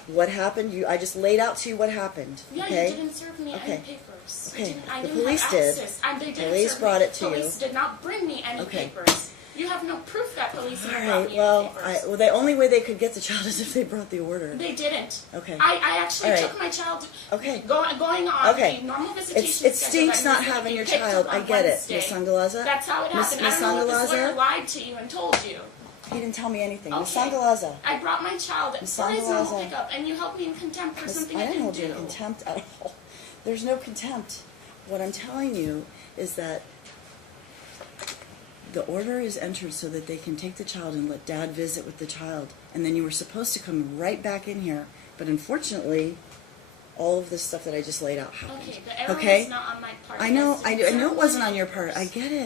what happened, I just laid out to you what happened. Yeah, okay? you didn't serve me Okay. any papers. Okay. I The didn't police have did. access. And they didn't Police serve brought me. it to you. Police did not bring me any Okay. papers. You have no proof that police All brought right, me well, any papers. the only way they could get the child is if they brought the order. They didn't. Okay. I actually All right. took my child Okay. going on Okay. the normal visitation It schedule stinks that not was gonna having be your picked child. up I on get Wednesday. it, Miss Sangalaza. That's how it happened. Miss I don't know if this Sangalaza? lawyer lied to you and told you. He didn't tell me anything. Miss Okay. Sangalaza. I brought my child Miss for his normal Sangalaza. pickup, and you held me in contempt for something I I didn't didn't hold do. you in contempt at all. There's no contempt. What I'm telling you is that the order is entered so that they can take the child and let Dad visit with the child. And then you were supposed to come right back in here. But unfortunately, all of this stuff that I just laid out happened. Okay, the error Okay? was not on my part. I know, Yes, I it's know it wasn't on certainly your part. yours.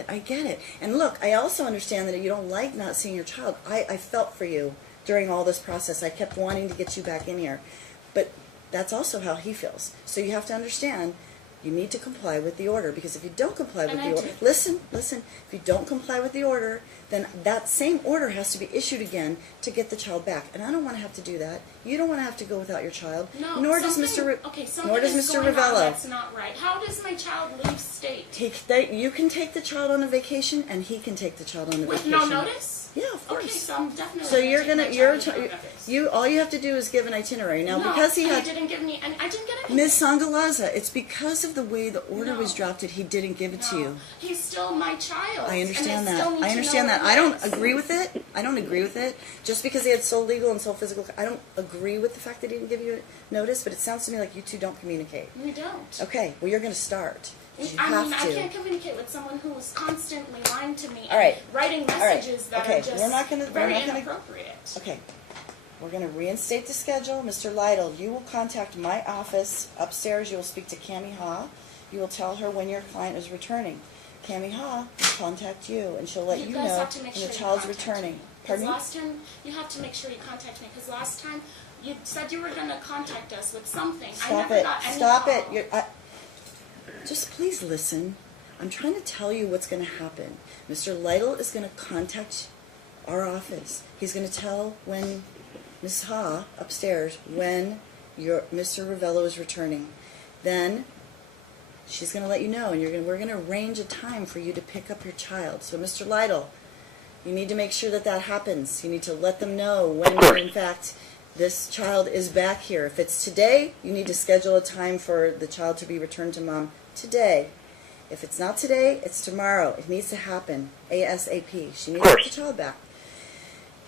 I get it. And look, I also understand that you don't like not seeing your child. I felt for you during all this process. I kept wanting to get you back in here. But that's also how he feels. So you have to understand, you need to comply with the order, because if you don't comply with And the I order, did. listen, if you don't comply with the order, then that same order has to be issued again to get the child back. And I don't want to have to do that. You don't want to have to go without your child. No, nor does something- Mr. Okay, something nor does is Mr. going on Ravello. that's not right. How does my child leave state? You can take the child on a vacation, and he can take the child on a With vacation. no notice? Yeah, of course. Okay, so I'm definitely So you're take gonna, my you're, child with no notice. you, all you have to do is give an itinerary. Now, No, because he and had, he didn't give me, and I didn't get anything. Ms. Sangalaza, it's because of the way the order No. was drafted, he didn't give it to No, you. he's still my child. I understand and I that. still need I to understand know that. who I it don't is. agree with it. I don't agree with it. Just because he had sole legal and sole physical, I don't agree with the fact that he didn't give you notice, but it sounds to me like you two don't communicate. We don't. Okay, well, you're going to start. You I have mean, to. I can't communicate with someone who is constantly lying to me All right. and writing All right. messages that Okay, are just we're not gonna- very we're not gonna- inappropriate. Okay. We're going to reinstate the schedule. Mr. Lytle, you will contact my office upstairs. You will speak to Cami Ha. You will tell her when your client is returning. Cami Ha will contact you, and she'll let you guys know have to when make the sure you child's contact returning. me. 'Cause Pardon me? last time, you have to make sure you contact me, because last time you said you were going to contact us with something. I Stop never it. got any Stop call. it. Just please listen. I'm trying to tell you what's going to happen. Mr. Lytle is going to contact our office. He's going to tell when Ms. Ha upstairs when Mr. Ravello is returning. Then she's going to let you know, and we're going to arrange a time for you to pick up your child. So, Mr. Lytle, you need to make sure that happens. You need to let them know when you're in fact This child is back here. If it's today, you need to schedule a time for the child to be returned to mom today. If it's not today, it's tomorrow. It needs to happen ASAP. She needs to get the child back.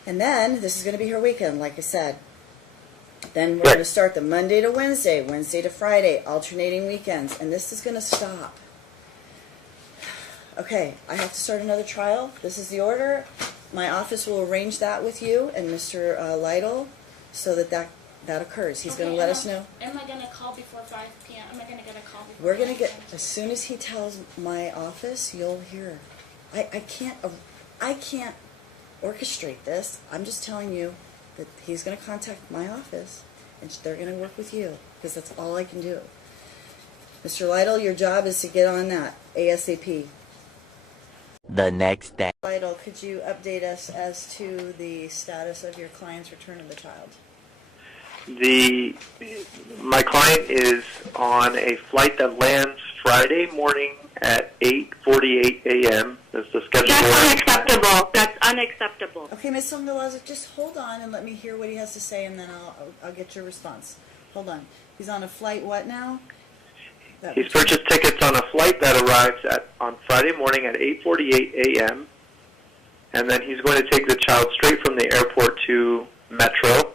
And then, this is going to be her weekend, like I said. Then we're going to start the Monday to Wednesday, Wednesday to Friday, alternating weekends. And this is going to stop. Okay, I have to start another trial. This is the order. My office will arrange that with you and Mr. Lytle so that occurs. He's going to let us know. Am I going to call before 5 p.m.? Am I going to get a call before We're going to 5 get, p.m.? as soon as he tells my office, you'll hear. I can't orchestrate this. I'm just telling you that he's going to contact my office and they're going to work with you because that's all I can do. Mr. Lytle, your job is to get on that ASAP. The next day. Lytle, could you update us as to the status of your client's return of the child? My client is on a flight that lands Friday morning at 8:48 a.m. That's the schedule. That's unacceptable. That's unacceptable. Okay, Ms. Songalaza, just hold on and let me hear what he has to say, and then I'll get your response. Hold on. He's on a flight what now? He's purchased tickets on a flight that arrives on Friday morning at 8:48 a.m. And then he's going to take the child straight from the airport to Metro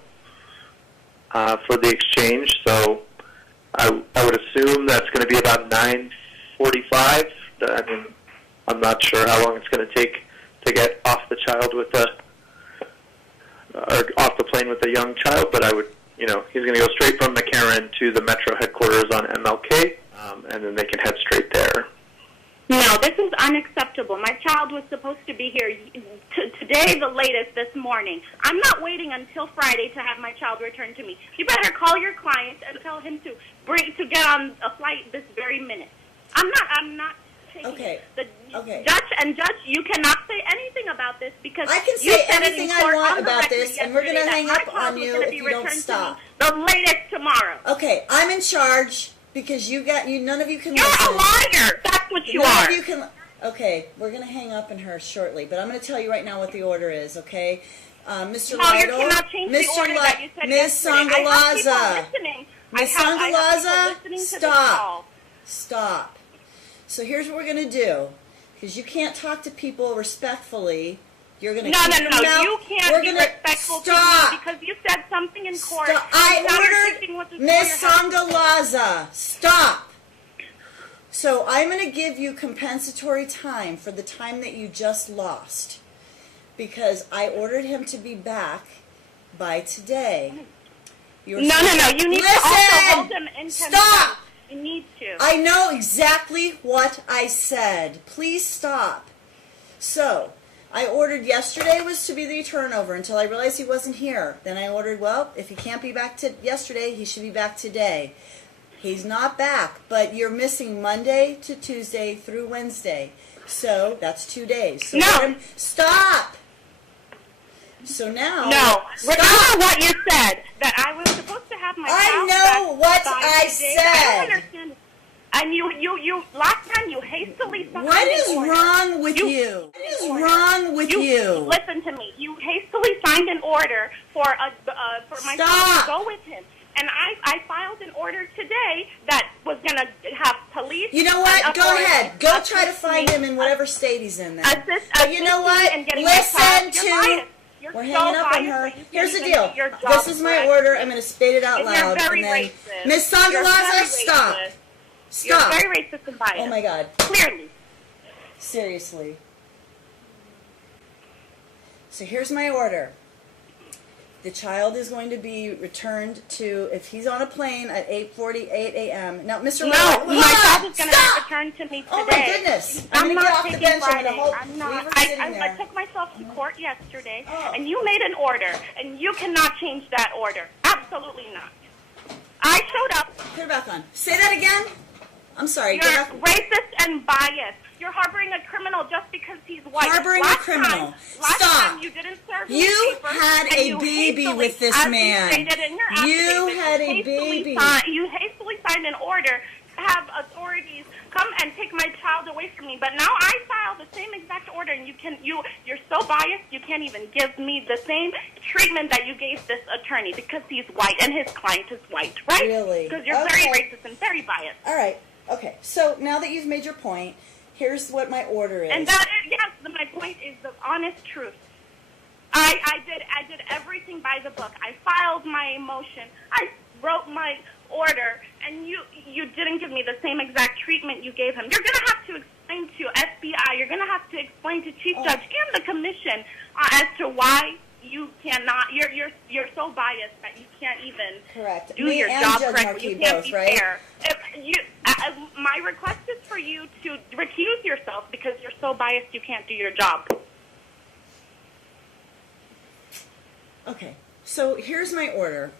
for the exchange. So I would assume that's going to be about 9:45. I mean, I'm not sure how long it's going to take to get off the child with or off the plane with a young child, but I would, he's going to go straight from McCarran to the Metro headquarters on MLK, and then they can head straight there. No, this is unacceptable. My child was supposed to be here today, the latest, this morning. I'm not waiting until Friday to have my child returned to me. You better call your client and tell him to get on a flight this very minute. I'm not taking Okay. Okay. Judge, you cannot say anything about this because I can you say said it in anything I court want on the about record this, and we're going to yesterday hang that up my child on was you gonna if be you don't returned to stop. me the latest tomorrow. Okay, I'm in charge because none of you can You're listen. a liar. That's what you None are. of you can. Okay, we're going to hang up on her shortly, but I'm going to tell you right now what the order is. Okay, Mr. No, you Lytle, cannot change the order that you said Ms. yesterday. I have people Songalaza, listening. Ms. I have people Songalaza, listening to this stop. call. Stop. So here's what we're going to do, because you can't talk to people respectfully. You're going to No, keep your mouth. you can't We're be gonna respectful stop. to me because you said something in court. Stop. and now you're I taking what's ordered before Ms. your head. Songalaza. Stop. So I'm going to give you compensatory time for the time that you just lost, because I ordered him to be back by today. No. You need to also hold him in contempt. Stop. You need to. I know exactly what I said. Please stop. So, I ordered yesterday was to be the turnover until I realized he wasn't here. Then I ordered, if he can't be back yesterday, he should be back today. He's not back, but you're missing Monday to Tuesday through Wednesday. So, that's 2 days. So No. Stop! So now... No. Stop! Remember what you said, that I was supposed to have my I child know back what by I today. said. I don't understand. And you last time you hastily signed What an is order. wrong with you? What is wrong with you? Listen to me. You hastily signed an order for my Stop. son to go with him. And I filed an order today that was going to have police. You know what? and Go authorities ahead. Go try to assist find me- him in whatever state he's in then. But you know what? Listen to... We're hanging up on her. Here's the deal. This is my order. I'm going to state it out And loud. you're very And then, racist. Ms. You're Songalaza, very stop. racist. Stop. You're very racist and biased. Oh my God. Clearly. Seriously. So here's my order. The child is going to be returned to, if he's on a plane at 8:48 a.m. Now, Mr. No, Lytle, my hold child on. is going to Stop! return to me today. Oh my goodness. I'm going to not get off the taking bench. I'm Friday. going to hold. I'm not. Leave her sitting I there. took myself to court yesterday, Oh. and you made an order, and you cannot change that order. Absolutely not. I showed up. Put her back on. Say that again. I'm sorry. You're Get back. racist and biased. You're harboring a criminal just because he's white. Harboring a last criminal. Last Stop. time you didn't serve You me papers, had and a you baby hastily, with this as man. You stated in your You affidavit, had a hastily baby. You hastily signed an order to have authorities come and take my child away from me. But now I filed the same exact exact order, and you're so biased you can't even give me the same treatment that you gave this attorney because he's white and his client is white, right? Really? Because you're Okay. very racist and very biased. All right. Okay. So now that you've made your point, here's what my order is. And that is, yes, my point is the honest truth. I did everything by the book. I filed my motion. I wrote my order, and you didn't give me the same exact treatment you gave him. You're going to have to explain to FBI. You're going to have to explain to Chief Judge and the Commission as to why you cannot. You're so biased that you can't even Correct. do Me your and job Judge correctly. You Markey can't both, be right? fair. My request is for you to recuse yourself because you're so biased you can't do your job. Okay, so here's my order.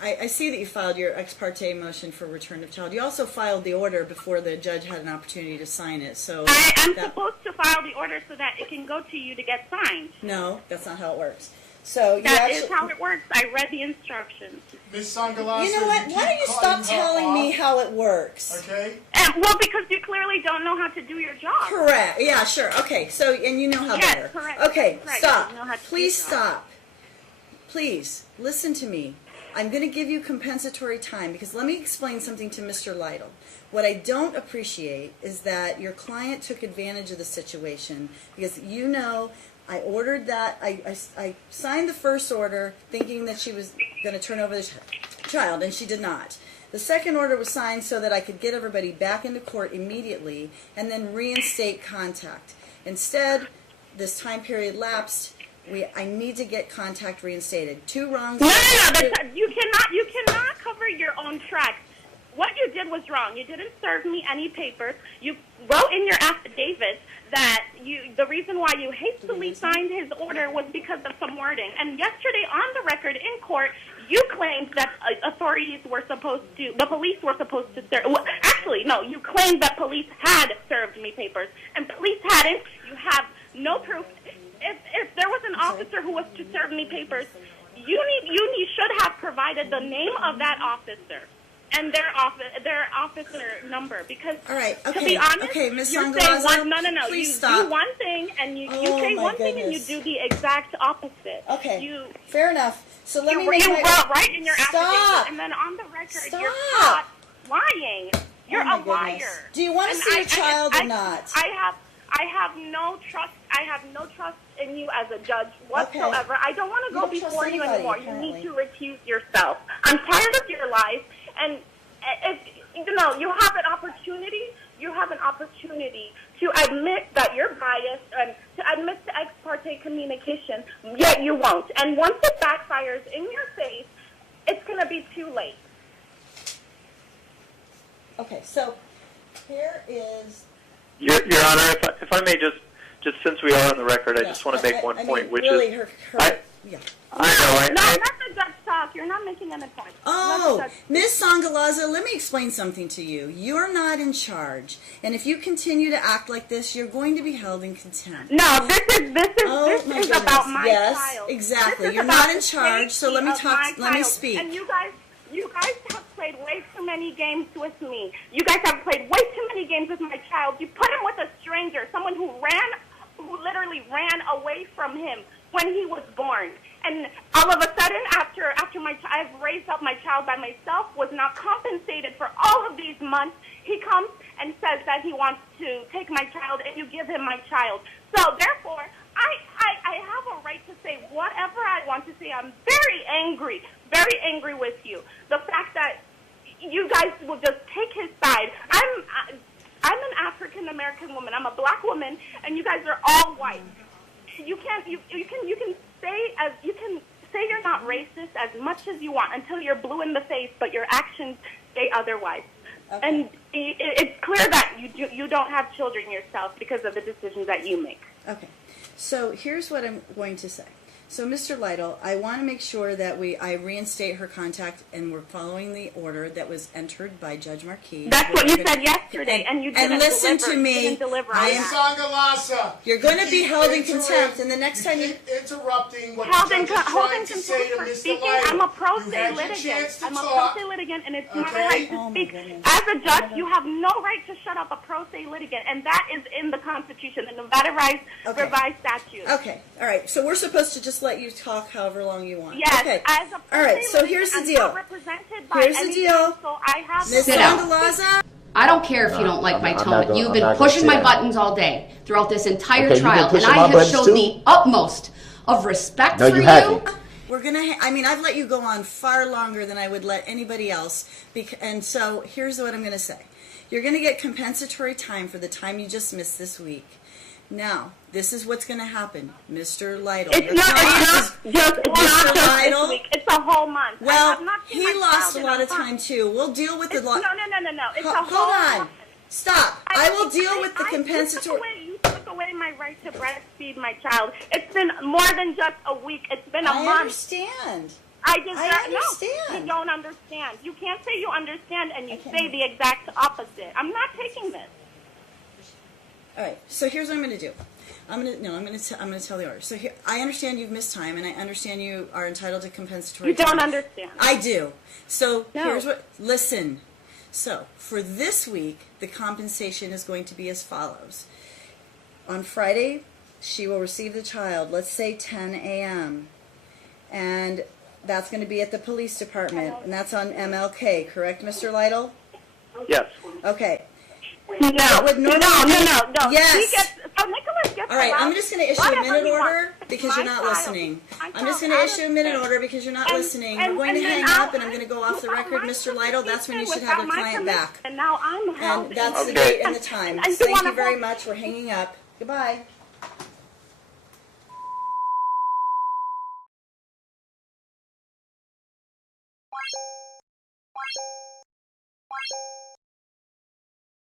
I see that you filed your ex parte motion for return of child. You also filed the order before the judge had an opportunity to sign it. So I am supposed to file the order so that it can go to you to get signed. No, that's not how it works. So That is how it works. I read the instructions. Ms. Sangalasa, You know what? Why don't you stop telling me how it works? Okay. Well, because you clearly don't know how to do your job. Correct. Yeah, sure. Okay. So, and you know how Yes, better. correct. Okay. Right. Stop. You know how to do Please your job. stop. Please listen to me. I'm going to give you compensatory time because let me explain something to Mr. Lytle. What I don't appreciate is that your client took advantage of the situation because you know I ordered that. I signed the first order thinking that she was going to turn over the child, and she did not. The second order was signed so that I could get everybody back into court immediately and then reinstate contact. Instead, this time period lapsed. I need to get contact reinstated. Two wrongs. No. You cannot cover your own tracks. What you did was wrong. You didn't serve me any papers. You wrote in your affidavit that the reason why you hastily signed his order was because of some wording. And yesterday on the record in court, you claimed that the police were supposed to serve. Well, actually, no, you claimed that police had served me papers, and police hadn't. You have no proof. If there was an officer who was to serve me papers, you should have provided the name of that officer and their officer number, because All right, okay, to be honest, okay, Ms. you're saying Sangalazzo, no. please You stop. do one thing and you Oh, say my one thing and you goodness. do the exact opposite. Okay, fair enough. So let me You make wrote my... right in your Stop. affidavit, and then on the record, you're Stop. caught lying. You're Oh, my a liar. goodness. Do you want to And see your child or not? I have no trust. I have no trust in you as a judge whatsoever. Okay. I don't want to You go don't trust before you anybody, anymore. apparently. You need to recuse yourself. I'm tired of your lies, and if you have an opportunity. You have an opportunity to admit that you're biased and to admit to ex parte communication, yet you won't. And once it backfires in your face, it's going to be too late. Okay, so here is... Your Honor, if I may just since we are on the record, I Yeah, just want to make one I point, mean, which really, is yeah. I know. No, not the judge talk. You're not making any point. Oh, Ms. Sangalazzo, let me explain something to you. You're not in charge, and if you continue to act like this, you're going to be held in contempt. No, this is Oh, this my is goodness. about my Yes, child. exactly. This is You're about not in the charge, so let me safety talk. of Let my me child. speak. And you guys have played way too many games with me. You guys have played way too many games with my child. You put him with a stranger, someone who literally ran away from him when he was born. And all of a sudden, after I've raised up my child by myself, was not compensated for all of these months, he comes and says that he wants to take my child, and you give him my child. So therefore, I have a right to say whatever I want to say. I'm very angry with you. The fact that you guys will just take his side. I'm an African American woman. I'm a black woman, and you guys are all white. You can say you're not racist as much as you want until you're blue in the face, but your actions say otherwise. Okay. And it's clear that you don't have children yourself because of the decisions that you make. Okay, so here's what I'm going to say. So, Mr. Lytle, I want to make sure that I reinstate her contact, and we're following the order that was entered by Judge Marquis. That's what you said yesterday, and you didn't and listen deliver. to me. You didn't deliver on I am. that. Sangalasa. You're going to be held in contempt, and the next time you. keep interrupting what Held the in, judge is held trying in to contempt say to for Mr. speaking. Lytle. I'm a pro You se had your litigant. chance to I'm a pro talk. se litigant, and it's my Okay? right Oh, to my speak. goodness. As a judge, you have no right to shut up a pro se litigant, and that is in the Constitution, the Nevada revised statute. Okay, all right. So we're supposed to just let you talk however long you want. Yes, Okay. as a pro All right. se So litigant, here's the I'm deal. not represented by Here's the any deal. counsel. I have Miss the Sit down. Andalaza. I don't care if you don't like my I'm not tone. gonna- You've I'm been not gonna pushing sit my down. buttons all day throughout this entire Okay, you've been trial, and pushing I my have buttons showed too? the utmost of respect No, for you you. haven't. We're gonna. I mean, I've let you go on far longer than I would let anybody else. And so here's what I'm gonna say. You're gonna get compensatory time for the time you just missed this week. Now, this is what's gonna happen, Mr. Lytle. It's not just Mr. Lytle. this week. It's a whole month. I Well, have not seen he my lost child a in lot of month. time too. We'll deal with the No, law. no. It's a Hold whole on. month. Stop. I will deal with the compensatory. You took away my right to breastfeed my child. It's been more than just a week. It's been a I month. understand. I just I no, understand. you don't understand. You can't say you understand and you I can't. say the exact opposite. I'm not taking this. All right. So here's what I'm going to do. I'm going to tell the order. So here, I understand you've missed time, and I understand you are entitled to compensatory You don't time. understand. I do. So No. here's what. Listen. So for this week, the compensation is going to be as follows. On Friday, she will receive the child. Let's say 10 a.m. And that's going to be at the police department, and that's on MLK. Correct, Mr. Lytle? Yes. Okay. No, would no. Yes. He gets, so Nicholas gets All right, I'm allowed just going to issue whatever a minute he wants. order because you're My not child. listening. My I'm just child. going to I issue a minute understand. order because you're not And- listening. and- We're going to and hang then up, and I'm going to go off the record, Mr. Lytle. That's when you should have your Without my client back. permission, and now I'm held And that's the Okay. date and the time. And you Thank wanna you very hold- much. We're hanging up. Goodbye.